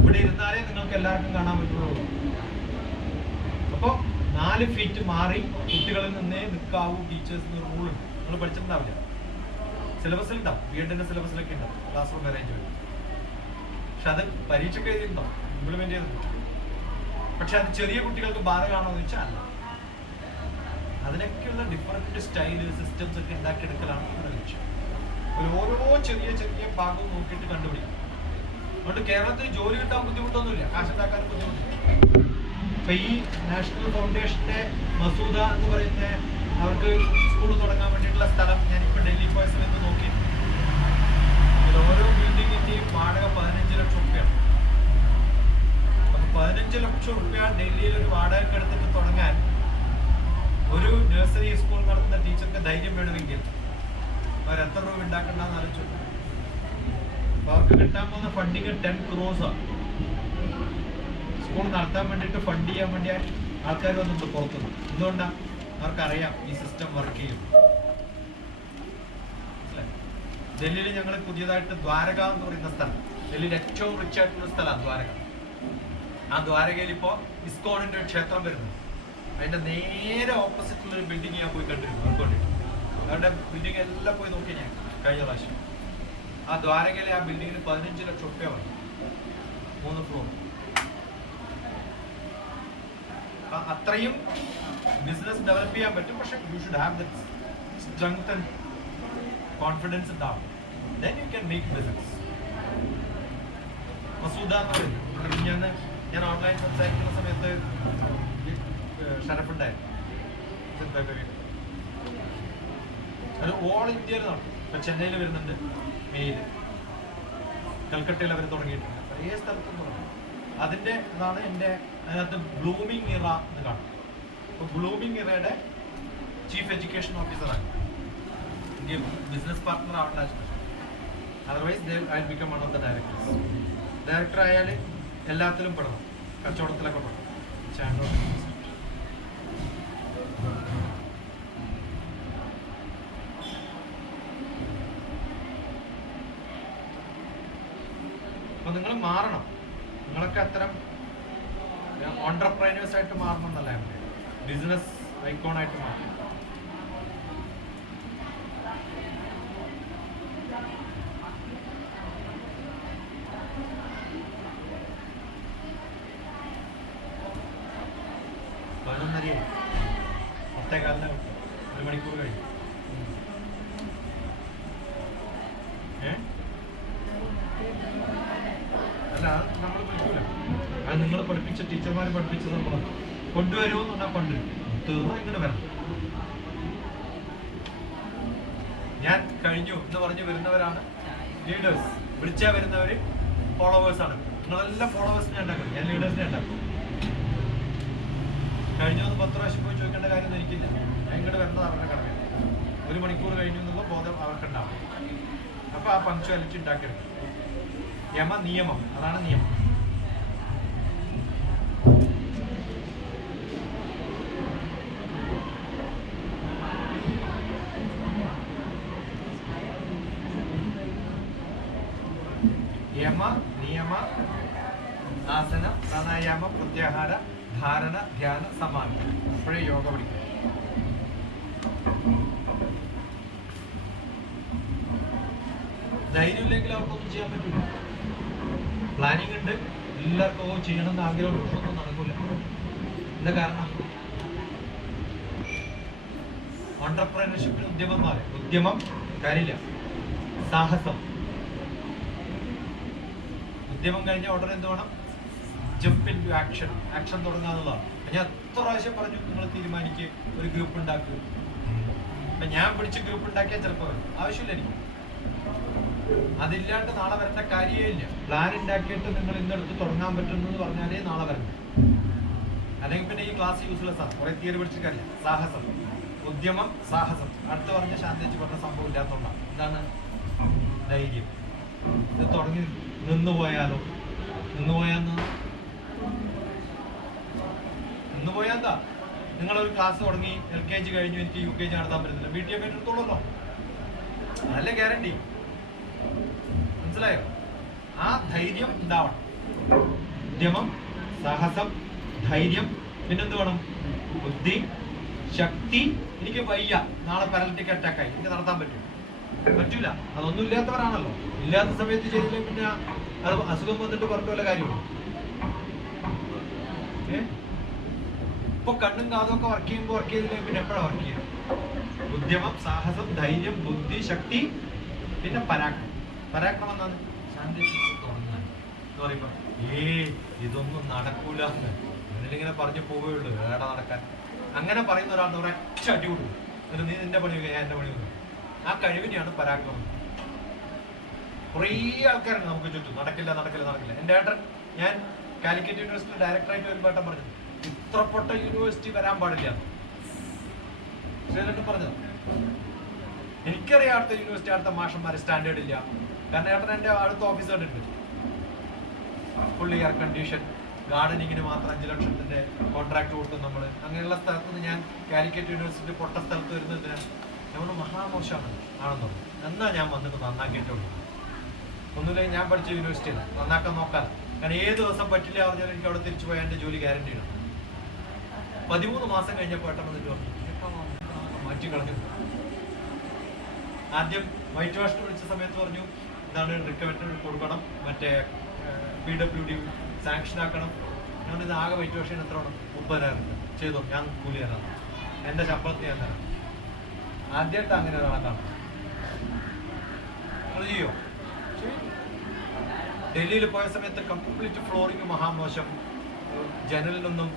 ഇവിടെ ഇരുന്നാലേ നിങ്ങൾക്ക് എല്ലാവർക്കും കാണാൻ പറ്റുള്ളൂ. അപ്പോൾ 4 ഫീറ്റ് മാറി കുട്ടികളിൽ നിന്നേ നിൽക്കാവൂ ടീച്ചേഴ്സിന് റൂളുണ്ട്. നിങ്ങൾ പഠിച്ചിട്ടുണ്ടാവില്ല, സിലബസിൽ ഉണ്ടാവും. B.Ed-ന്റെ സിലബസിലൊക്കെ ഉണ്ടാവും ക്ലാസ് റൂം അറേഞ്ച്മെന്റ്. പക്ഷെ അത് പരീക്ഷയ്ക്ക് എഴുതിയിട്ടുണ്ടാവും, ഇംപ്ലിമെന്റ് ചെയ്തിട്ടുണ്ട്. പക്ഷെ അത് ചെറിയ കുട്ടികൾക്ക് ബാധകമാണോ എന്ന് വെച്ചാൽ അല്ല. അതിനൊക്കെയുള്ള ഡിഫറെന്റ് സ്റ്റൈല് സിസ്റ്റംസ് ഒക്കെ ഉണ്ടാക്കിയെടുക്കലാണ് നമ്മുടെ ലക്ഷ്യം. ഓരോ ചെറിയ ഭാഗവും നോക്കിയിട്ട് കണ്ടുപിടിക്കും. അതുകൊണ്ട് കേരളത്തിൽ ജോലി കിട്ടാൻ ബുദ്ധിമുട്ടൊന്നുമില്ല, കാശുണ്ടാക്കാൻ ബുദ്ധിമുട്ടില്ല. ഇപ്പൊ ഈ നാഷണൽ ഫൗണ്ടേഷന്റെ മസൂദ എന്ന് പറയുന്ന അവർക്ക് സ്കൂൾ തുടങ്ങാൻ വേണ്ടിയിട്ടുള്ള സ്ഥലം ഞാനിപ്പോൾ ഡൽഹി പോയ സമയത്ത് നോക്കി. ഓരോ ബിൽഡിങ്ങിന്റെയും വാടക 15 ലക്ഷം റുപ്യാണ്. അപ്പൊ 15 ലക്ഷം റുപ്യ ഡൽഹിയിൽ ഒരു വാടക എടുത്തിട്ട് തുടങ്ങാൻ ഒരു നഴ്സറി സ്കൂൾ നടത്തുന്ന ടീച്ചർക്ക് ധൈര്യം വേണമെങ്കിൽ അവരെത്ര രൂപ ഉണ്ടാക്കണ്ടെന്ന് ആലോചിച്ചു. അപ്പൊ അവർക്ക് കിട്ടാൻ പോകുന്ന ഫണ്ടിങ് 10 crores ആണ്. സ്കൂൾ നടത്താൻ വേണ്ടിയിട്ട് ഫണ്ട് ചെയ്യാൻ വേണ്ടി ആൾക്കാർ വന്നിട്ട് പുറത്തുനിന്ന്. എന്തുകൊണ്ടാണ്? അവർക്കറിയാം ഈ സിസ്റ്റം വർക്ക് ചെയ്യും. ഡൽഹിയിൽ ഞങ്ങൾ പുതിയതായിട്ട് ദ്വാരക എന്ന് പറയുന്ന സ്ഥലം, ഡൽഹിയിൽ ഏറ്റവും റിച്ച് ആയിട്ടുള്ള സ്ഥലമാണ് ദ്വാരക. ആ ദ്വാരകയിൽ ഇപ്പോൾ ഇസ്കോണിന്റെ ഒരു ക്ഷേത്രം വരുന്നു. അതിന്റെ നേരെ ഓപ്പോസിറ്റുള്ള ഒരു ബിൽഡിംഗ് ഞാൻ പോയി കണ്ടിരുന്നു. അവരുടെ ബിൽഡിംഗ് എല്ലാം പോയി നോക്കി ഞാൻ കഴിഞ്ഞ പ്രാവശ്യം. ആ ദ്വാരകയിലെ ആ ബിൽഡിങ്ങിന് 15 ലക്ഷം റുപ്യ വന്നു, 3 ഫ്ലോർ. അത്രയും ബിസിനസ് ഡെവലപ്പ് ചെയ്യാൻ പറ്റും. പക്ഷെ you should have that strength and confidence ഉണ്ടാവും. Then you can make business. Masooda എന്ന് പറയുന്നത് ഞാൻ ഓൺലൈൻ സംസാരിക്കുന്ന സമയത്ത് ഷറഫുണ്ടായിരുന്നു. അത് ഓൾ ഇന്ത്യയിൽ നടക്കും. ഇപ്പം ചെന്നൈയിൽ വരുന്നുണ്ട്, മെയില് കൽക്കട്ടയിൽ അവർ തുടങ്ങിയിട്ടുണ്ട്. പല സ്ഥലത്തും തുടങ്ങും. അതിൻ്റെ അതാണ് എൻ്റെ അതിനകത്ത് ബ്ലൂമിംഗ് ഇറ എന്ന് കാണും. അപ്പോൾ ബ്ലൂമിംഗ് ഇറയുടെ ചീഫ് എഡ്യൂക്കേഷൻ ഓഫീസറാണ്. എനിക്ക് ബിസിനസ് പാർട്ട്ണർ ആവേണ്ട ആവശ്യം. Otherwise I become one of the directors. Director ആയാൽ എല്ലാത്തിലും പെടണം, കച്ചവടത്തിലൊക്കെ പെടണം. അപ്പൊ നിങ്ങൾ മാറണം. നിങ്ങളൊക്കെ അത്തരം ഓൺട്രപ്രൈനേഴ്സ് ആയിട്ട് മാറണം എന്നല്ല, ബിസിനസ് ഐക്കോണായിട്ട് മാറണം. പതിനൊന്നരയായി, 10:15 1 മണിക്കൂർ കഴിഞ്ഞു. അല്ല, നമ്മൾ പഠിക്കൂല. അത് നിങ്ങൾ പഠിപ്പിച്ച ടീച്ചർമാർ പഠിപ്പിച്ചത് നമ്മൾ കൊണ്ടുവരുമെന്ന് പറഞ്ഞാൽ കൊണ്ടുവരും. തീർന്നു ഇങ്ങനെ വരണം. ഞാൻ കഴിഞ്ഞു എന്ന് പറഞ്ഞ് വരുന്നവരാണ് ലീഡേഴ്സ്. വിളിച്ചാൽ വരുന്നവർ ഫോളോവേഴ്സ് ആണ്. നിങ്ങളെല്ലാം ഫോളോവേഴ്സിനെ ഉണ്ടാക്കണം, ഞാൻ ലീഡേഴ്സിനെ ഉണ്ടാക്കും. കഴിഞ്ഞു എന്ന് 10 പ്രാവശ്യം പോയി ചോദിക്കേണ്ട കാര്യമൊന്നും എനിക്കില്ല. ഞാൻ ഇങ്ങോട്ട് വരേണ്ടത് അവരുടെ കടമയാണ്. 1 മണിക്കൂർ കഴിഞ്ഞു എന്നുള്ള ബോധം അവർക്കുണ്ടാവും. അപ്പോൾ ആ പങ്ക്ച്വാലിറ്റി ഉണ്ടാക്കിയെടുക്കും. നിയമം അതാണ് നിയമം. നിയമ ആസന പ്രാണായാമ പ്രത്യാഹാര ധാരണ ധ്യാന സമാധി. അപ്പോഴേ യോഗ പഠിക്കും. ധൈര്യമില്ലെങ്കിൽ അവർക്കൊന്നും ചെയ്യാൻ പറ്റില്ല. പ്ലാനിങ് ഉണ്ട്, എല്ലാവർക്കും ചെയ്യണമെന്ന് ആഗ്രഹമുണ്ട്, ഒന്നും നടക്കില്ല. എന്താ കാരണം? ഓൺട്രപ്രനർഷിപ്പിന് ഉദ്യമം കാര്യമില്ല, സാഹസം. ഉദ്യമം കഴിഞ്ഞ ഉടനെ എന്ത് വേണം? ജമ്പ് ഇൻ ടു ആക്ഷൻ തുടങ്ങുക എന്നുള്ളതാണ്. ഞാൻ എത്ര പ്രാവശ്യം പറഞ്ഞു, നിങ്ങൾ തീരുമാനിക്കുക, ഒരു ഗ്രൂപ്പ് ഉണ്ടാക്കുക. അപ്പൊ ഞാൻ പിടിച്ച് ഗ്രൂപ്പ് ഉണ്ടാക്കിയാൽ ചിലപ്പോൾ വരും, ആവശ്യമില്ല എനിക്ക്. അതില്ലാണ്ട് നാളെ വരേണ്ട കാര്യമേ ഇല്ല. പ്ലാൻ ഉണ്ടാക്കിയിട്ട് നിങ്ങൾ ഇന്നെടുത്ത് തുടങ്ങാൻ പറ്റുമെന്ന് പറഞ്ഞാലേ നാളെ വരണം. അല്ലെങ്കിൽ പിന്നെ ഈ ക്ലാസ് യൂസ്ലെസ് ആണ്. കുറെ തിയറി പിടിച്ചിട്ട് കാര്യം. സാഹസം, ഉദ്യമം, സാഹസം. അടുത്ത് പറഞ്ഞ ശാന്തിച്ച് പറഞ്ഞ സംഭവം ഇല്ലാത്തതുകൊണ്ടാണ്. എന്താണ്? ധൈര്യം. ഇത് തുടങ്ങി നിന്നുപോയാലോ? നിന്നുപോയാ എന്താ? നിങ്ങളൊരു ക്ലാസ് തുടങ്ങി, LKG കഴിഞ്ഞു, എനിക്ക് UKG നടത്താൻ പറ്റുന്നില്ല, BTA എടുത്തോളല്ലോ. അതല്ലേ ഗ്യാരണ്ടി. മനസ്സിലായോ? ആ ധൈര്യം ഉണ്ടാവണം. ഉദ്യമം, സാഹസം, ധൈര്യം. പിന്നെന്ത് വേണം? ബുദ്ധി, ശക്തി. എനിക്ക് വയ്യ, നാളെ പാരലിറ്റിക് അറ്റാക്കായി, എനിക്ക് നടത്താൻ പറ്റൂല. അതൊന്നും ഇല്ലാത്തവരാണല്ലോ. ഇല്ലാത്ത സമയത്ത് ചെയ്തില്ലേ പിന്നെ അത് അസുഖം വന്നിട്ട് പറഞ്ഞിട്ട് വല്ല കാര്യമുള്ളൂ. ഇപ്പൊ കണ്ണും കാതും ഒക്കെ വർക്ക് ചെയ്തില്ലേ പിന്നെ എപ്പോഴാണ് വർക്ക് ചെയ്യുക? ഉദ്യമം, സാഹസം, ധൈര്യം, ബുദ്ധി, ശക്തി. പിന്നെ പരാക്രമം എന്നാണ് ശാന്തി തുടങ്ങാൻ എന്ന് പറയുമ്പോ ഇതൊന്നും നടക്കൂല എന്നിങ്ങനെ പറഞ്ഞു പോവുകയുള്ളൂ. വേറെ നടക്കാൻ അങ്ങനെ പറയുന്ന ഒരാൾ ഒരൊറ്റ അടി കൊടുക്കും. എന്നിട്ട് നീ നിന്റെ പണി ഞാൻ എന്റെ പണി. ആ കഴിവിനെയാണ് പരാക്രമം. കുറേ ആൾക്കാരുണ്ട് നമുക്ക് ചുറ്റും. നടക്കില്ല. എൻ്റെ ഏട്ടൻ, ഞാൻ കാലിക്കറ്റ് യൂണിവേഴ്സിറ്റി ഡയറക്ടറായിട്ട് വരുമ്പോൾ ഏട്ടൻ പറഞ്ഞു, ഇത്രപ്പെട്ട യൂണിവേഴ്സിറ്റി വരാൻ പാടില്ല. ശ്രീധരൻ പറഞ്ഞത് എനിക്കറിയാം. അടുത്ത യൂണിവേഴ്സിറ്റി അടുത്ത മാഷന്മാർ സ്റ്റാൻഡേർഡ് ഇല്ല. കാരണം ഏട്ടൻ എൻ്റെ അടുത്ത ഓഫീസ് കണ്ടിട്ടുണ്ട്. ഫുള്ളി എയർ കണ്ടീഷൻ, ഗാർഡനിങ്ങിന് മാത്രം 5 ലക്ഷത്തിന്റെ കോൺട്രാക്ട് കൊടുക്കും നമ്മൾ. അങ്ങനെയുള്ള സ്ഥലത്ത് നിന്ന് ഞാൻ കാലിക്കറ്റ് യൂണിവേഴ്സിറ്റി പൊട്ട സ്ഥലത്ത് വരുന്നത് നമ്മൾ മഹാമോശമാണ് ആണെന്ന് പറഞ്ഞു. എന്നാ ഞാൻ വന്നിട്ട് നന്നാക്കിയിട്ടുള്ളൂ. ഒന്നുമില്ലെങ്കിൽ ഞാൻ പഠിച്ച യൂണിവേഴ്സിറ്റിയാണ്, നന്നാക്കാൻ നോക്കാൻ. കാരണം ഏത് ദിവസം പറ്റില്ല പറഞ്ഞാൽ എനിക്ക് അവിടെ തിരിച്ചു പോയാൽ എൻ്റെ ജോലി ഗ്യാരണ്ടിയാണ്. 13 മാസം കഴിഞ്ഞപ്പോൾ ഏട്ടൻ വന്നിട്ട് പറഞ്ഞു മാറ്റി കളഞ്ഞു. ആദ്യം വൈറ്റ് വാഷിന് വിളിച്ച സമയത്ത് പറഞ്ഞു എന്താണ് റിക്കവറി കൊടുക്കണം, മറ്റേ PWD സാങ്ഷൻ ആക്കണം. ഞാനിത് ആകെ വൈറ്റ് വാഷിന് എത്ര വേണം? 30,000 ചെയ്തോ, ഞാൻ കൂലി തരാം, എൻ്റെ ശമ്പളത്തിൽ ഞാൻ തരാം. ആദ്യമായിട്ട് അങ്ങനെ ഒരാളെ കാണാം. അത് ചെയ്യോ? ഡൽഹിയിൽ പോയ സമയത്ത് കംപ്ലീറ്റ് ഫ്ലോറിങ് മഹാമോശം, ജനലിനൊന്നും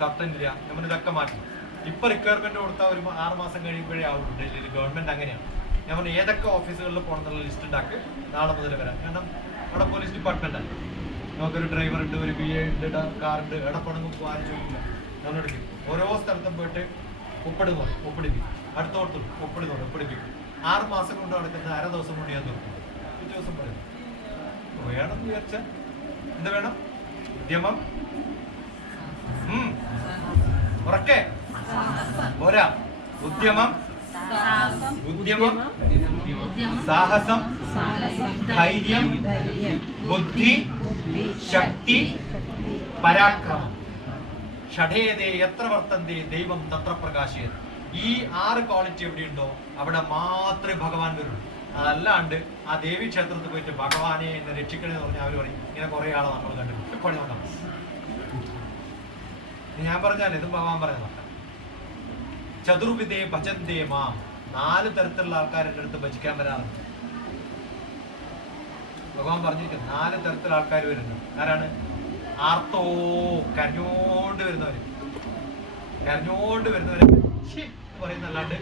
കർട്ടൻ ഇല്ല. നമ്മൾ ഇതൊക്കെ മാറ്റി. ഇപ്പൊ റിക്വയർമെന്റ് കൊടുത്താൽ ഒരു 6 മാസം കഴിയുമ്പോഴേ ആവുള്ളൂ. ഡൽഹിയിൽ ഗവൺമെന്റ് അങ്ങനെയാണ്. ഞാൻ പറഞ്ഞു ഏതൊക്കെ ഓഫീസുകളിൽ പോകണമെന്നുള്ള ലിസ്റ്റ് ഉണ്ടാക്കി നാളെ മുതൽ വരാം. കാരണം അവിടെ പോലീസ് ഡിപ്പാർട്ട്മെന്റ് ആണ്. നമുക്കൊരു ഡ്രൈവർ ഉണ്ട്, ഒരു BA ഉണ്ട്, കാറുണ്ട്. എവിടെ പോകണമെങ്കിൽ പോകാൻ ചോദിക്കില്ല. നമ്മളെടുക്കും. ഓരോ സ്ഥലത്തും പോയിട്ട് ഒപ്പിടിപ്പിക്കും. അടുത്തോട്ടും ഒപ്പിടിപ്പിക്കും. 6 മാസം കൊണ്ട് നടക്കുന്ന 1/2 ദിവസം കൊണ്ട് ഞാൻ നോക്കും. പിറ്റേ ദിവസം പറയും വേണം വിചാരിച്ച എന്ത് വേണം? ഉദ്യമം, ഉറക്കെ പോരാ. ഉദ്യമം, സാഹസം, ധൈര്യം, ബുദ്ധി, ശക്തി, പരാക്രമം. ഷഠേതേ എത്ര വർത്തന്തേ ദൈവം തത്ര പ്രകാശേത്. ഈ 6 ക്വാളിറ്റി എവിടെയുണ്ടോ അവിടെ മാത്രമേ ഭഗവാൻ വരുള്ളൂ. അതല്ലാണ്ട് ആ ദേവി ക്ഷേത്രത്തിൽ പോയിട്ട് ഭഗവാനെ എന്നെ രക്ഷിക്കണമെന്ന് പറഞ്ഞാൽ അവർ പറയും ഇങ്ങനെ കുറെ ആളെ നമ്മൾ കണ്ടിട്ട് പണി നോക്കാം. ഞാൻ പറഞ്ഞാൽ ഇതും ഭഗവാൻ പറഞ്ഞതാണ്. ചതുർവിധേ ഭജന്തേ മാം. 4 തരത്തിലുള്ള ആൾക്കാർ എൻ്റെ അടുത്ത് ഭജിക്കാൻ വരാറുണ്ട്. ഭഗവാൻ പറഞ്ഞിരിക്കുന്നു 4 തരത്തിലുള്ള ആൾക്കാർ വരുന്നുണ്ട്. ആരാണ്? ആർത്തോ, കരഞ്ഞോണ്ട് വരുന്നവര് പറയുന്നല്ലാണ്ട്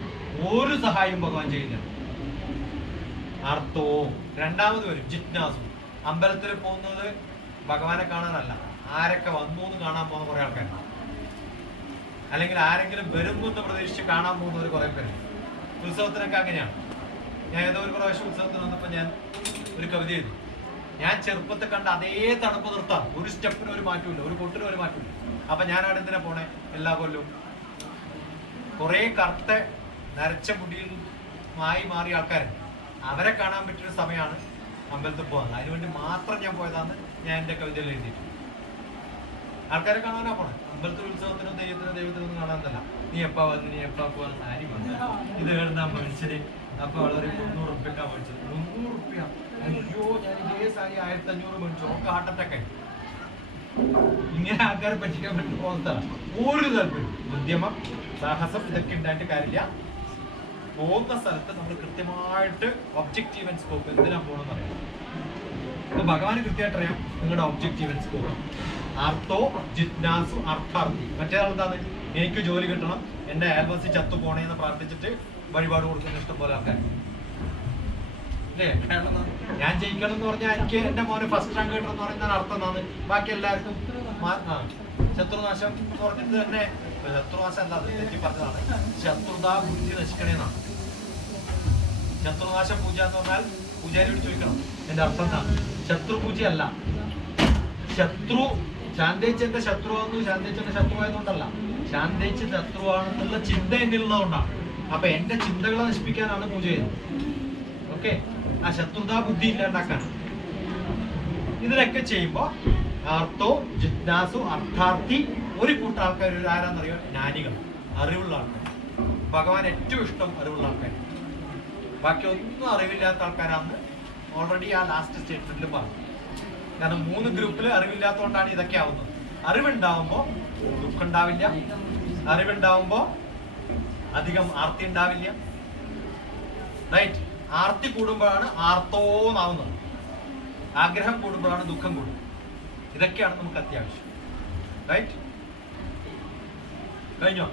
ഒരു സഹായം ഭഗവാൻ ചെയ്യില്ല. അർത്ഥവും. രണ്ടാമത് വരും ജിജ്ഞാസും. അമ്പലത്തിൽ പോകുന്നത് ഭഗവാനെ കാണാനല്ല, ആരൊക്കെ വന്നു എന്ന് കാണാൻ പോകുന്ന കുറെ ആൾക്കാരുണ്ട്, അല്ലെങ്കിൽ ആരെങ്കിലും വരുന്നു എന്ന് പ്രതീക്ഷിച്ച് കാണാൻ പോകുന്നവർ കുറെ പേരുണ്ട്. ഉത്സവത്തിനൊക്കെ അങ്ങനെയാണ്. ഞാൻ ഏതോ ഒരു പ്രാവശ്യം ഉത്സവത്തിന് വന്നപ്പോൾ ഞാൻ ഒരു കവിത എഴുതി. ഞാൻ ചെറുപ്പത്തെ കണ്ട അതേ തണുപ്പ് നിർത്താം, ഒരു സ്റ്റെപ്പിനും ഒരു മാറ്റമില്ല, ഒരു കൊട്ടിനും ഒരു മാറ്റമില്ല. അപ്പൊ ഞാൻ അവിടെ എന്തിനാ പോണേ? എല്ലാ കൊല്ലവും കുറെ കറുത്ത നരച്ച മുടിയിൽ മാറിയ ആൾക്കാരുണ്ട്, അവരെ കാണാൻ പറ്റിയൊരു സമയമാണ് അമ്പലത്തിൽ പോകുന്നത്. അതിനുവേണ്ടി മാത്രം ഞാൻ പോയതാന്ന് ഞാൻ എൻ്റെ കവിതയിൽ എഴുതിയിട്ടുണ്ട്. ആൾക്കാരെ കാണാനാ പോണേ, അമ്പലത്തിൽ ഉത്സവത്തിനും ദൈവത്തിനൊന്നും കാണാനല്ല. നീ എപ്പാ വന്ന് നീ എപ്പാ പോവാന്ന് ആരും വന്നു. ഇത് കേടുന്ന മനുഷ്യര് അപ്പൊ വളരെ 300 റുപ്യക്കാ മേടിച്ചത്. 300 റുപ്യ, അയ്യോ ഞാൻ ഇതേ സാരി 1500 മേടിച്ചു, ഒക്കെ ഹാർട്ട് അറ്റാക്ക് ആയി. ഇങ്ങനെ ആൾക്കാരെ പറ്റിക്കാൻ പറ്റി പോകുന്നതാണ്. ഒരു താല്പര്യം, ഉദ്യമം, സാഹസം ഇതൊക്കെ ഉണ്ടായിട്ട് കാര്യമില്ല. പോകുന്ന സ്ഥലത്ത് നമ്മൾ കൃത്യമായിട്ട് ഒബ്ജക്റ്റീവ് ആൻഡ് സ്കോപ്പ് എന്തിനാ പോകണമെന്ന് അറിയാം. അപ്പൊ ഭഗവാന് കൃത്യമായിട്ട് അറിയാം നിങ്ങളുടെ ഒബ്ജക്റ്റീവ് ആൻഡ് സ്കോപ്പ്. അർത്ഥോ ജിജ്ഞാസു അർത്ഥാർത്ഥി. മറ്റേ എന്താണ്? എനിക്ക് ജോലി കിട്ടണം, എന്റെ അയൽവാസി ചത്തു പോണേന്ന് പ്രാർത്ഥിച്ചിട്ട് വഴിപാട് കൊടുക്കുന്ന ഇഷ്ടം പോലെ ആൾക്കാർ അല്ലേ? ഞാൻ ജയിക്കണം എന്ന് പറഞ്ഞാൽ എനിക്ക് എന്റെ മോന് ഫസ്റ്റ് റാങ്ക് കിട്ടണം എന്ന് പറഞ്ഞാൽ അർത്ഥം എന്താണ്? ബാക്കി എല്ലാവർക്കും ശത്രുനാശം എന്ന് പറഞ്ഞിട്ട് തന്നെ, ശത്രുനാശം അല്ല, അത് തെറ്റി പറഞ്ഞതാണ്, ശത്രുതാ ബുദ്ധി നശിക്കണേന്നാണ്. ശത്രുനാശ പൂജ എന്ന് പറഞ്ഞാൽ പൂജാരിയോട് ചോദിക്കണം എന്റെ അർത്ഥം എന്താണ്. ശത്രു പൂജയല്ല. ശത്രു ശാന്തേച്ചന്റെ ശത്രുവാണെന്ന് ശാന്തേച്ചന്റെ ശത്രുവായതുകൊണ്ടല്ല, ശാന്തേച്ച് ശത്രുവാണെന്നുള്ള ചിന്ത എന്നിലുള്ളതുകൊണ്ടാണ്. അപ്പൊ എന്റെ ചിന്തകളെ നശിപ്പിക്കാനാണ് പൂജ ചെയ്യുന്നത്. ഓക്കെ, ആ ശത്രുതാ ബുദ്ധി ഇല്ലാണ്ടാക്കാൻ. ഇതിനൊക്കെ ചെയ്യുമ്പോ അർത്ഥോ ജിജ്ഞാസു അർത്ഥാർത്ഥി ഒരു കൂട്ടം ആൾക്കാർ ആരാന്നറിയോ? ജ്ഞാനികൾ, അറിവുള്ള ആൾക്കാർ. ഭഗവാൻ ഏറ്റവും ഇഷ്ടം അറിവുള്ള ആൾക്കാർ. ബാക്കി ഒന്നും അറിവില്ലാത്ത ആൾക്കാരാന്ന് ഓൾറെഡി ആ ലാസ്റ്റ് സ്റ്റേറ്റ്മെന്റിൽ പറഞ്ഞു. കാരണം 3 ഗ്രൂപ്പിൽ അറിവില്ലാത്തതുകൊണ്ടാണ് ഇതൊക്കെ ആവുന്നത്. അറിവുണ്ടാവുമ്പോ ദുഃഖം ഉണ്ടാവില്ല, അറിവുണ്ടാവുമ്പോ അധികം ആർത്തി ഉണ്ടാവില്ല. റൈറ്റ്? ആർത്തി കൂടുമ്പോഴാണ് ആർത്തോന്നാവുന്നത്, ആഗ്രഹം കൂടുമ്പോഴാണ് ദുഃഖം കൂടുന്നത്. ഇതൊക്കെയാണ് നമുക്ക് അത്യാവശ്യം. റൈറ്റ്? കഴിഞ്ഞോ?